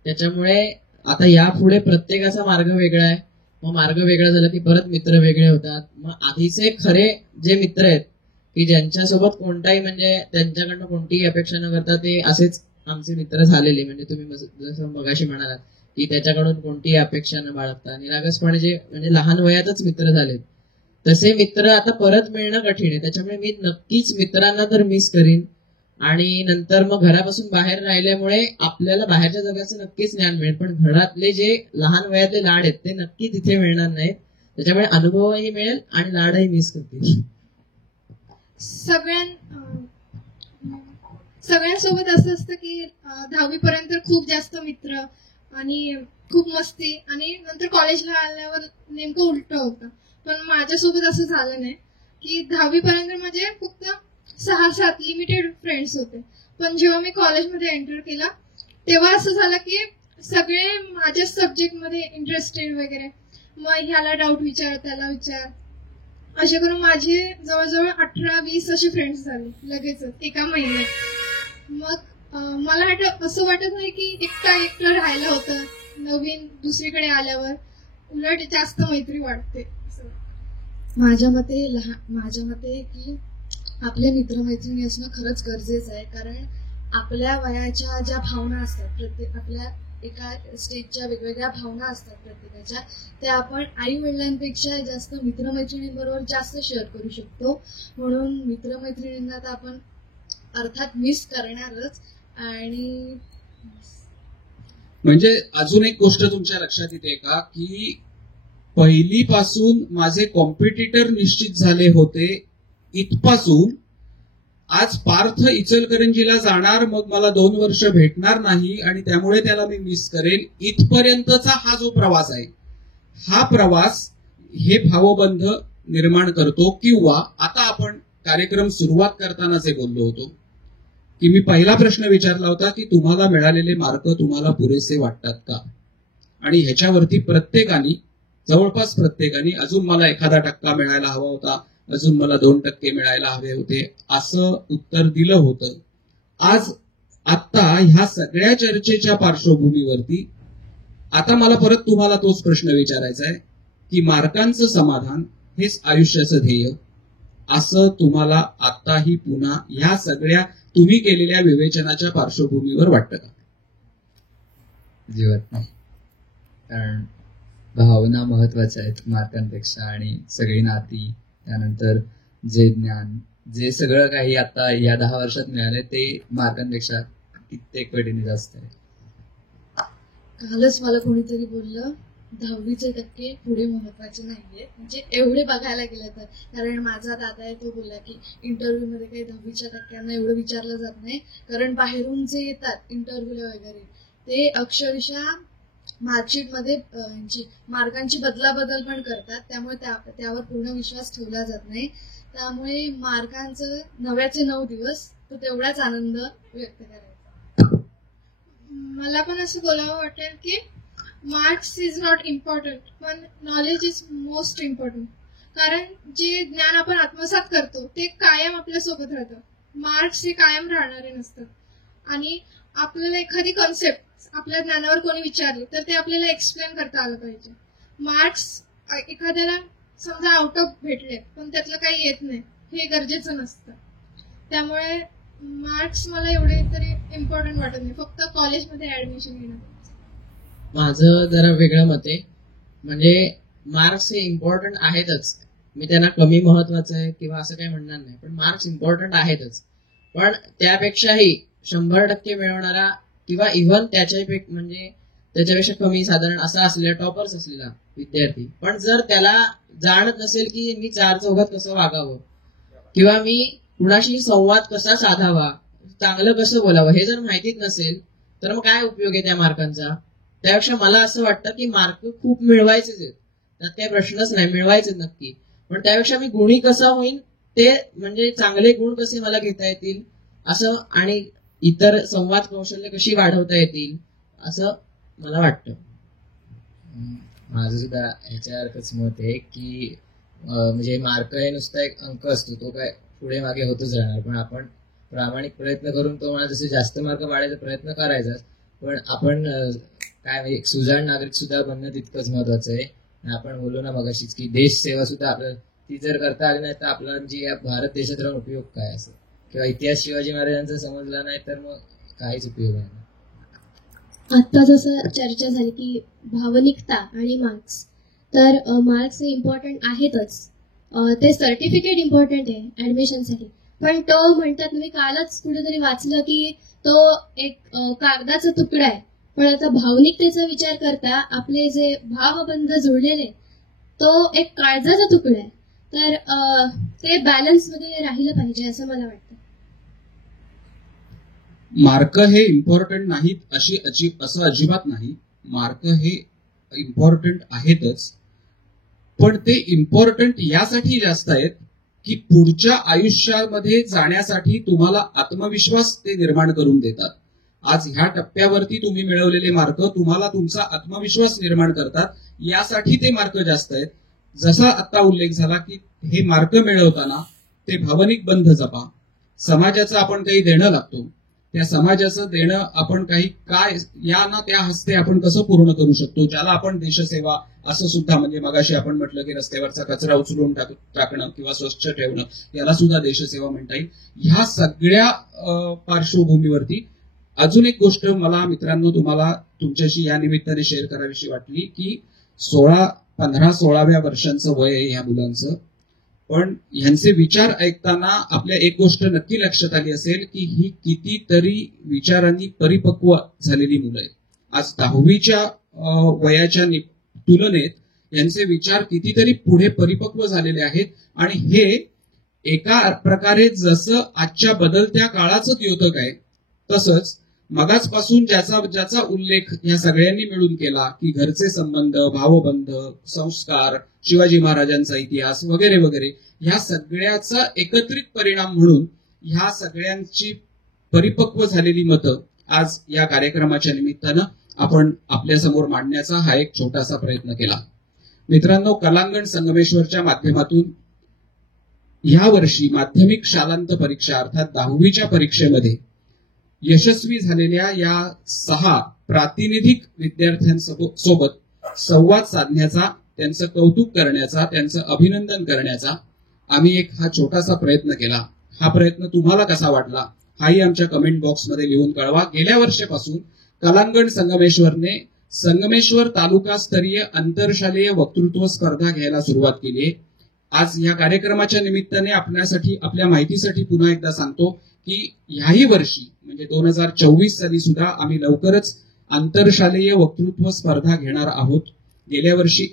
त्याच्यामुळे आता यापुढे प्रत्येकाचा मार्ग वेगळा आहे. मग मार्ग वेगळा झाला की परत मित्र वेगळे होतात. मग आधीचे खरे जे मित्र आहेत की ज्यांच्यासोबत कोणताही म्हणजे त्यांच्याकडनं कोणतीही अपेक्षा न करता ते असेच आमचे मित्र झालेले, म्हणजे तुम्ही जसं मगाशी म्हणालात की त्याच्याकडून कोणतीही अपेक्षा न बाळगता निरागसपणे जे म्हणजे लहान वयातच मित्र झालेत, तसे मित्र आता परत मिळणं कठीण आहे. त्याच्यामुळे मी नक्कीच मित्रांना तर मिस करीन. आणि नंतर मग घरापासून बाहेर राहिल्यामुळे आपल्याला बाहेरच्या जगाचं नक्कीच ज्ञान मिळेल, पण घरातले जे लहान वयातले लाड आहेत ते नक्की तिथे मिळणार नाहीत. त्याच्यामुळे अनुभवही मिळेल आणि लाडही मिस करतील. सगळ्यांसोबत असं असतं की 10वी पर्यंत खूप जास्त मित्र आणि खूप मस्ती, आणि नंतर कॉलेजला आल्यावर नेमकं उलट होतं. पण माझ्यासोबत असं झालं नाही की 10वी पर्यंत म्हणजे फक्त 6-7 लिमिटेड फ्रेंड्स होते. पण जेव्हा मी कॉलेजमध्ये एंटर केला तेव्हा असं झालं की सगळे माझ्याच सब्जेक्टमध्ये इंटरेस्टेड वगैरे. मग ह्याला डाऊट विचार, त्याला विचार, असे करून माझे जवळजवळ 18-20 असे फ्रेंड्स झाले लगेचच एका महिन्यात. मग मला असं वाटत नाही की एकटं राहायला होतं. नवीन दुसरीकडे आल्यावर उलट जास्त मैत्री वाटते. माझ्या मते की आपले मित्रमैत्रिणी असणं खरंच गरजेचं आहे. कारण आपल्या वयाच्या ज्या भावना असतात, आपल्या एका स्टेजच्या वेगवेगळ्या भावना असतात प्रत्येकाच्या, त्या आपण आई वडिलांपेक्षा जास्त मित्रमैत्रिणींबरोबर जास्त शेअर करू शकतो. म्हणून मित्रमैत्रिणींना तर आपण अर्थात मिस करणारच. आणि म्हणजे अजून एक गोष्ट तुमच्या लक्षात येते का की पहिलीपासून माझे कॉम्पिटिटर निश्चित झाले होते इथपासून आज पार्थ इचलकरंजीला जाणार, मग मला 2 वर्ष भेटणार नाही आणि त्यामुळे त्याला मी मिस करेल, इथपर्यंतचा हा जो प्रवास आहे, हा प्रवास हे भावबंध निर्माण करतो. किंवा आता आपण कार्यक्रम सुरुवात करताना जे बोललो होतो की मी पहिला प्रश्न विचारला होता की तुम्हाला मिळालेले मार्क तुम्हाला पुरेसे वाटतात का, आणि ह्याच्यावरती जवळपास प्रत्येकाने अजून मला 1% मिळायला हवा होता, अजून मला 2% मिळायला हवे होते, असं उत्तर दिलं होतं. आता ह्या सगळ्या चर्चेच्या पार्श्वभूमीवरती आता मला परत तुम्हाला तोच प्रश्न विचारायचा आहे की मार्कांचं समाधान हेच आयुष्याचं ध्येय, असं तुम्हाला आताही पुन्हा ह्या सगळ्या तुम्ही केलेल्या विवेचनाच्या पार्श्वभूमीवर वाटतं का? जीवत नाही. कारण भावना महत्वाच्या आहेत मार्कांपेक्षा, आणि सगळी नाती, त्यानंतर जे ज्ञान, जे सगळं काही आता या 10 वर्षात मिळाले ते मार्कांपेक्षा कित्येक पटीने जास्त आहे. कालच मला कोणीतरी बोललं 10वीचे टक्के पुढे महत्वाचे नाहीये. म्हणजे एवढे बघायला गेलं तर, कारण माझा दादा आहे तो बोलला की इंटरव्ह्यू मध्ये काही 10वीच्या टक्क्यांना एवढं विचारलं जात नाही, कारण बाहेरून जे येतात इंटरव्ह्यूला वगैरे ते अक्षरशः मार्कशीट मध्ये मार्कांची बदलाबदल पण करतात. त्यामुळे त्यावर पूर्ण विश्वास ठेवला जात नाही. त्यामुळे मार्कांचं 9चे 9 दिवस तो तेवढाच आनंद व्यक्त करायचा. मला पण असं बोलावं वाटेल की मार्क्स इज नॉट इम्पॉर्टंट, पण नॉलेज इज मोस्ट इम्पॉर्टंट. कारण जे ज्ञान आपण आत्मसात करतो ते कायम आपल्या सोबत राहतं. मार्क्स हे कायम राहणारे नसतात. आणि आपल्याला एखादी कॉन्सेप्ट आपल्या ज्ञानावर कोणी विचारली तर ते आपल्याला एक्सप्लेन करता आलं पाहिजे. मार्क्स एखाद्याला समजा आउट ऑफ भेटले पण त्यातलं काही येत नाही हे गरजेचं नसतं. त्यामुळे मार्क्स मला एवढे तरी इम्पॉर्टंट वाटत नाही, फक्त कॉलेजमध्ये ऍडमिशन घेणं. माझं जरा वेगळं मत आहे. म्हणजे मार्क्स हे इम्पॉर्टंट आहेतच, मी त्यांना कमी महत्वाचं आहे किंवा असं काही म्हणणार नाही, पण मार्क्स इम्पॉर्टंट आहेतच. पण त्यापेक्षाही 100% मिळवणारा किंवा इव्हन त्याच्यापेक्षा कमी साधारण असा असलेला टॉपर्स असलेला विद्यार्थी, पण जर त्याला जाणत नसेल की मी 4 चौघात कसं वागावं किंवा मी कुणाशी संवाद कसा साधावा, चांगलं कसं बोलावं, हे जर माहितीच नसेल तर मग काय उपयोग आहे त्या मार्कांचा. त्यापेक्षा मला असं वाटतं की मार्क खूप मिळवायचेच आहेत, त्यात काही प्रश्नच नाही, मिळवायचे नक्की. पण त्यापेक्षा मी गुणी कसा होईन ते, म्हणजे चांगले गुण कसे मला घेता येतील असं, आणि इतर संवाद कौशल्य कशी वाढवता येतील असं मला वाटतं. माझं सुद्धा ह्याच्यासारखंच मत आहे की म्हणजे मार्क हे नुसता एक अंक असतो, तो काय पुढे मागे होतच राहणार. पण आपण प्रामाणिक प्रयत्न करून तो मला जसे जास्त मार्क वाढायचा प्रयत्न करायचा, पण आपण काय म्हणजे सुजाण नागरिक सुद्धा बनणं तितकंच महत्वाचं आहे. आपण बोललो ना मगाशीच की देश सेवा सुद्धा आपल्याला ती जर करता आली नाही तर आपला जी या भारत देशात राहून उपयोग काय असं, किंवा इतिहास शिवाजी महाराजांचा समजला नाही तर मग काहीच उपयोग नाही. आता जसं चर्चा झाली की भावनिकता आणि मार्क्स, तर मार्क्स हे इम्पॉर्टंट आहेतच. ते सर्टिफिकेट इम्पॉर्टंट आहे ऍडमिशनसाठी, पण तो म्हणतात, मी कालच कुठेतरी वाचलं की तो एक कागदाचा तुकडा आहे, पण आता भावनिकतेचा विचार करता आपले जे भावबंध जुळलेले तो एक काळजाचा तुकडा आहे. तर ते बॅलन्स मध्ये राहिलं पाहिजे असं मला वाटतं. मार्क हे इम्पॉर्टंट नाहीत असं अजिबात नाही. मार्क हे इम्पॉर्टंट आहेतच, पण ते इम्पॉर्टंट यासाठी जास्त आहेत की पुढच्या आयुष्यामध्ये जाण्यासाठी तुम्हाला आत्मविश्वास ते निर्माण करून देतात. आज ह्या टप्प्यावरती तुम्ही मिळवलेले मार्क तुम्हाला तुमचा आत्मविश्वास निर्माण करतात. यासाठी ते मार्क जास्त आहेत. जसा आता उल्लेख झाला की हे मार्क मिळवताना ते भावनिक बंध जपा. समाजाचं आपण काही देणं लागतो, त्या समाजाचं देणं आपण काही काय या ना त्या हस्ते आपण कसं पूर्ण करू शकतो, ज्याला आपण देशसेवा असं सुद्धा, म्हणजे मगाशी आपण म्हटलं की रस्त्यावरचा कचरा उचलून टाकणं किंवा स्वच्छ ठेवणं, याला सुद्धा देशसेवा म्हणता येईल. ह्या सगळ्या पार्श्वभूमीवरती अजून एक गोष्ट मला मित्रांनो तुम्हाला तुमच्याशी या निमित्ताने शेअर करावीशी वाटली की 15-16व्या वर्षांचं वय आहे ह्या मुलांचं, पण ह्यांचे विचार ऐकताना आपल्या एक गोष्ट नक्की लक्षात आली असेल की ही कितीतरी विचारांनी परिपक्व झालेली मुलं आहेत. आज 10वीच्या वयाच्या तुलनेत यांचे विचार कितीतरी पुढे परिपक्व झालेले आहेत. आणि हे एका प्रकारे जसं आजच्या बदलत्या काळाचं द्योतक आहे, तसंच मगाचपासून ज्याचा उल्लेख या सगळ्यांनी मिळून केला की घरचे संबंध, भावबंध, संस्कार, शिवाजी महाराजांचा इतिहास वगैरे वगैरे, ह्या सगळ्याचा एकत्रित परिणाम म्हणून ह्या सगळ्यांची परिपक्व झालेली मतं आज या कार्यक्रमाच्या निमित्तानं आपण आपल्या समोर मांडण्याचा हा एक छोटासा प्रयत्न केला. मित्रांनो, कलांगण संगमेश्वरच्या माध्यमातून ह्या वर्षी माध्यमिक शालांत परीक्षा अर्थात 10वीच्या परीक्षेमध्ये यशस्वी झालेल्या या 6 प्रातिनिधिक विद्यार्थ्यांसोबत संवाद साधण्याचा, त्यांचं कौतुक करण्याचा, त्यांचं अभिनंदन करण्याचा आम्ही एक हा छोटासा प्रयत्न केला. हा प्रयत्न तुम्हाला कसा वाटला हाही आमच्या कमेंट बॉक्समध्ये लिहून कळवा. गेल्या वर्षापासून कलांगण संगमेश्वरने संगमेश्वर तालुकास्तरीय आंतरशालेय वक्तृत्व स्पर्धा घ्यायला सुरुवात केली आहे. आज या कार्यक्रमाच्या निमित्ताने आपल्या माहितीसाठी पुन्हा एकदा सांगतो की ह्याही वर्षी म्हणजे 2024 साली सुद्धा आम्ही लवकरच आंतरशालेय वक्तृत्व स्पर्धा घेणार आहोत. गेल्या वर्षी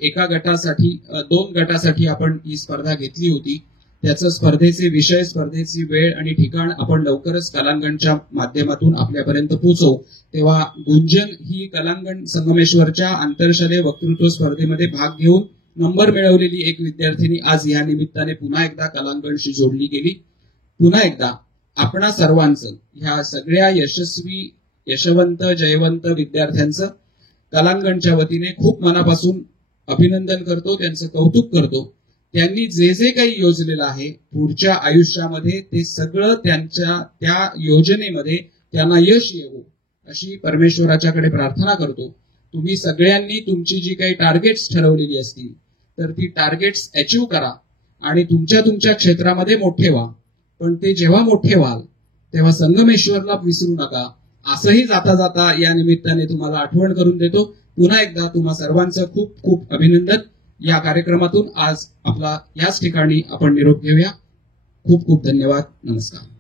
2 गटासाठी आपण ही स्पर्धा घेतली होती. त्याचं स्पर्धेचे विषय, स्पर्धेची वेळ आणि ठिकाण आपण लवकरच कलांगणच्या माध्यमातून आपल्यापर्यंत पोहोचवू. तेव्हा गुंजन ही कलांगण संगमेश्वरच्या आंतरशालेय वक्तृत्व स्पर्धेमध्ये भाग घेऊन नंबर मिळवलेली एक विद्यार्थिनी आज या निमित्ताने पुन्हा एकदा कलांगणशी जोडली गेली. पुन्हा एकदा आपणा सर्वांचं, ह्या सगळ्या यशस्वी, यशवंत, जयवंत विद्यार्थ्यांचं कलांगणच्या वतीने खूप मनापासून अभिनंदन करतो, त्यांचं कौतुक करतो. त्यांनी जे काही योजलेलं आहे पुढच्या आयुष्यामध्ये ते सगळं त्या योजनेमध्ये त्यांना यश येवो अशी परमेश्वराच्याकडे प्रार्थना करतो. तुम्ही सगळ्यांनी तुमची जी काही टार्गेट्स ठरवलेली असतील तर ती टार्गेट्स अचीव्ह करा आणि तुमच्या क्षेत्रामध्ये मोठे व्हा. पण ते जेव्हा मोठे व्हाल तेव्हा संगमेश्वरला विसरू नका, असंही जाता जाता या निमित्ताने तुम्हाला आठवण करून देतो. पुन्हा एकदा तुम्हा सर्वांचं खूप खूप अभिनंदन. या कार्यक्रमातून आज आपला याच ठिकाणी आपण निरोप घेऊया. खूप खूप धन्यवाद. नमस्कार.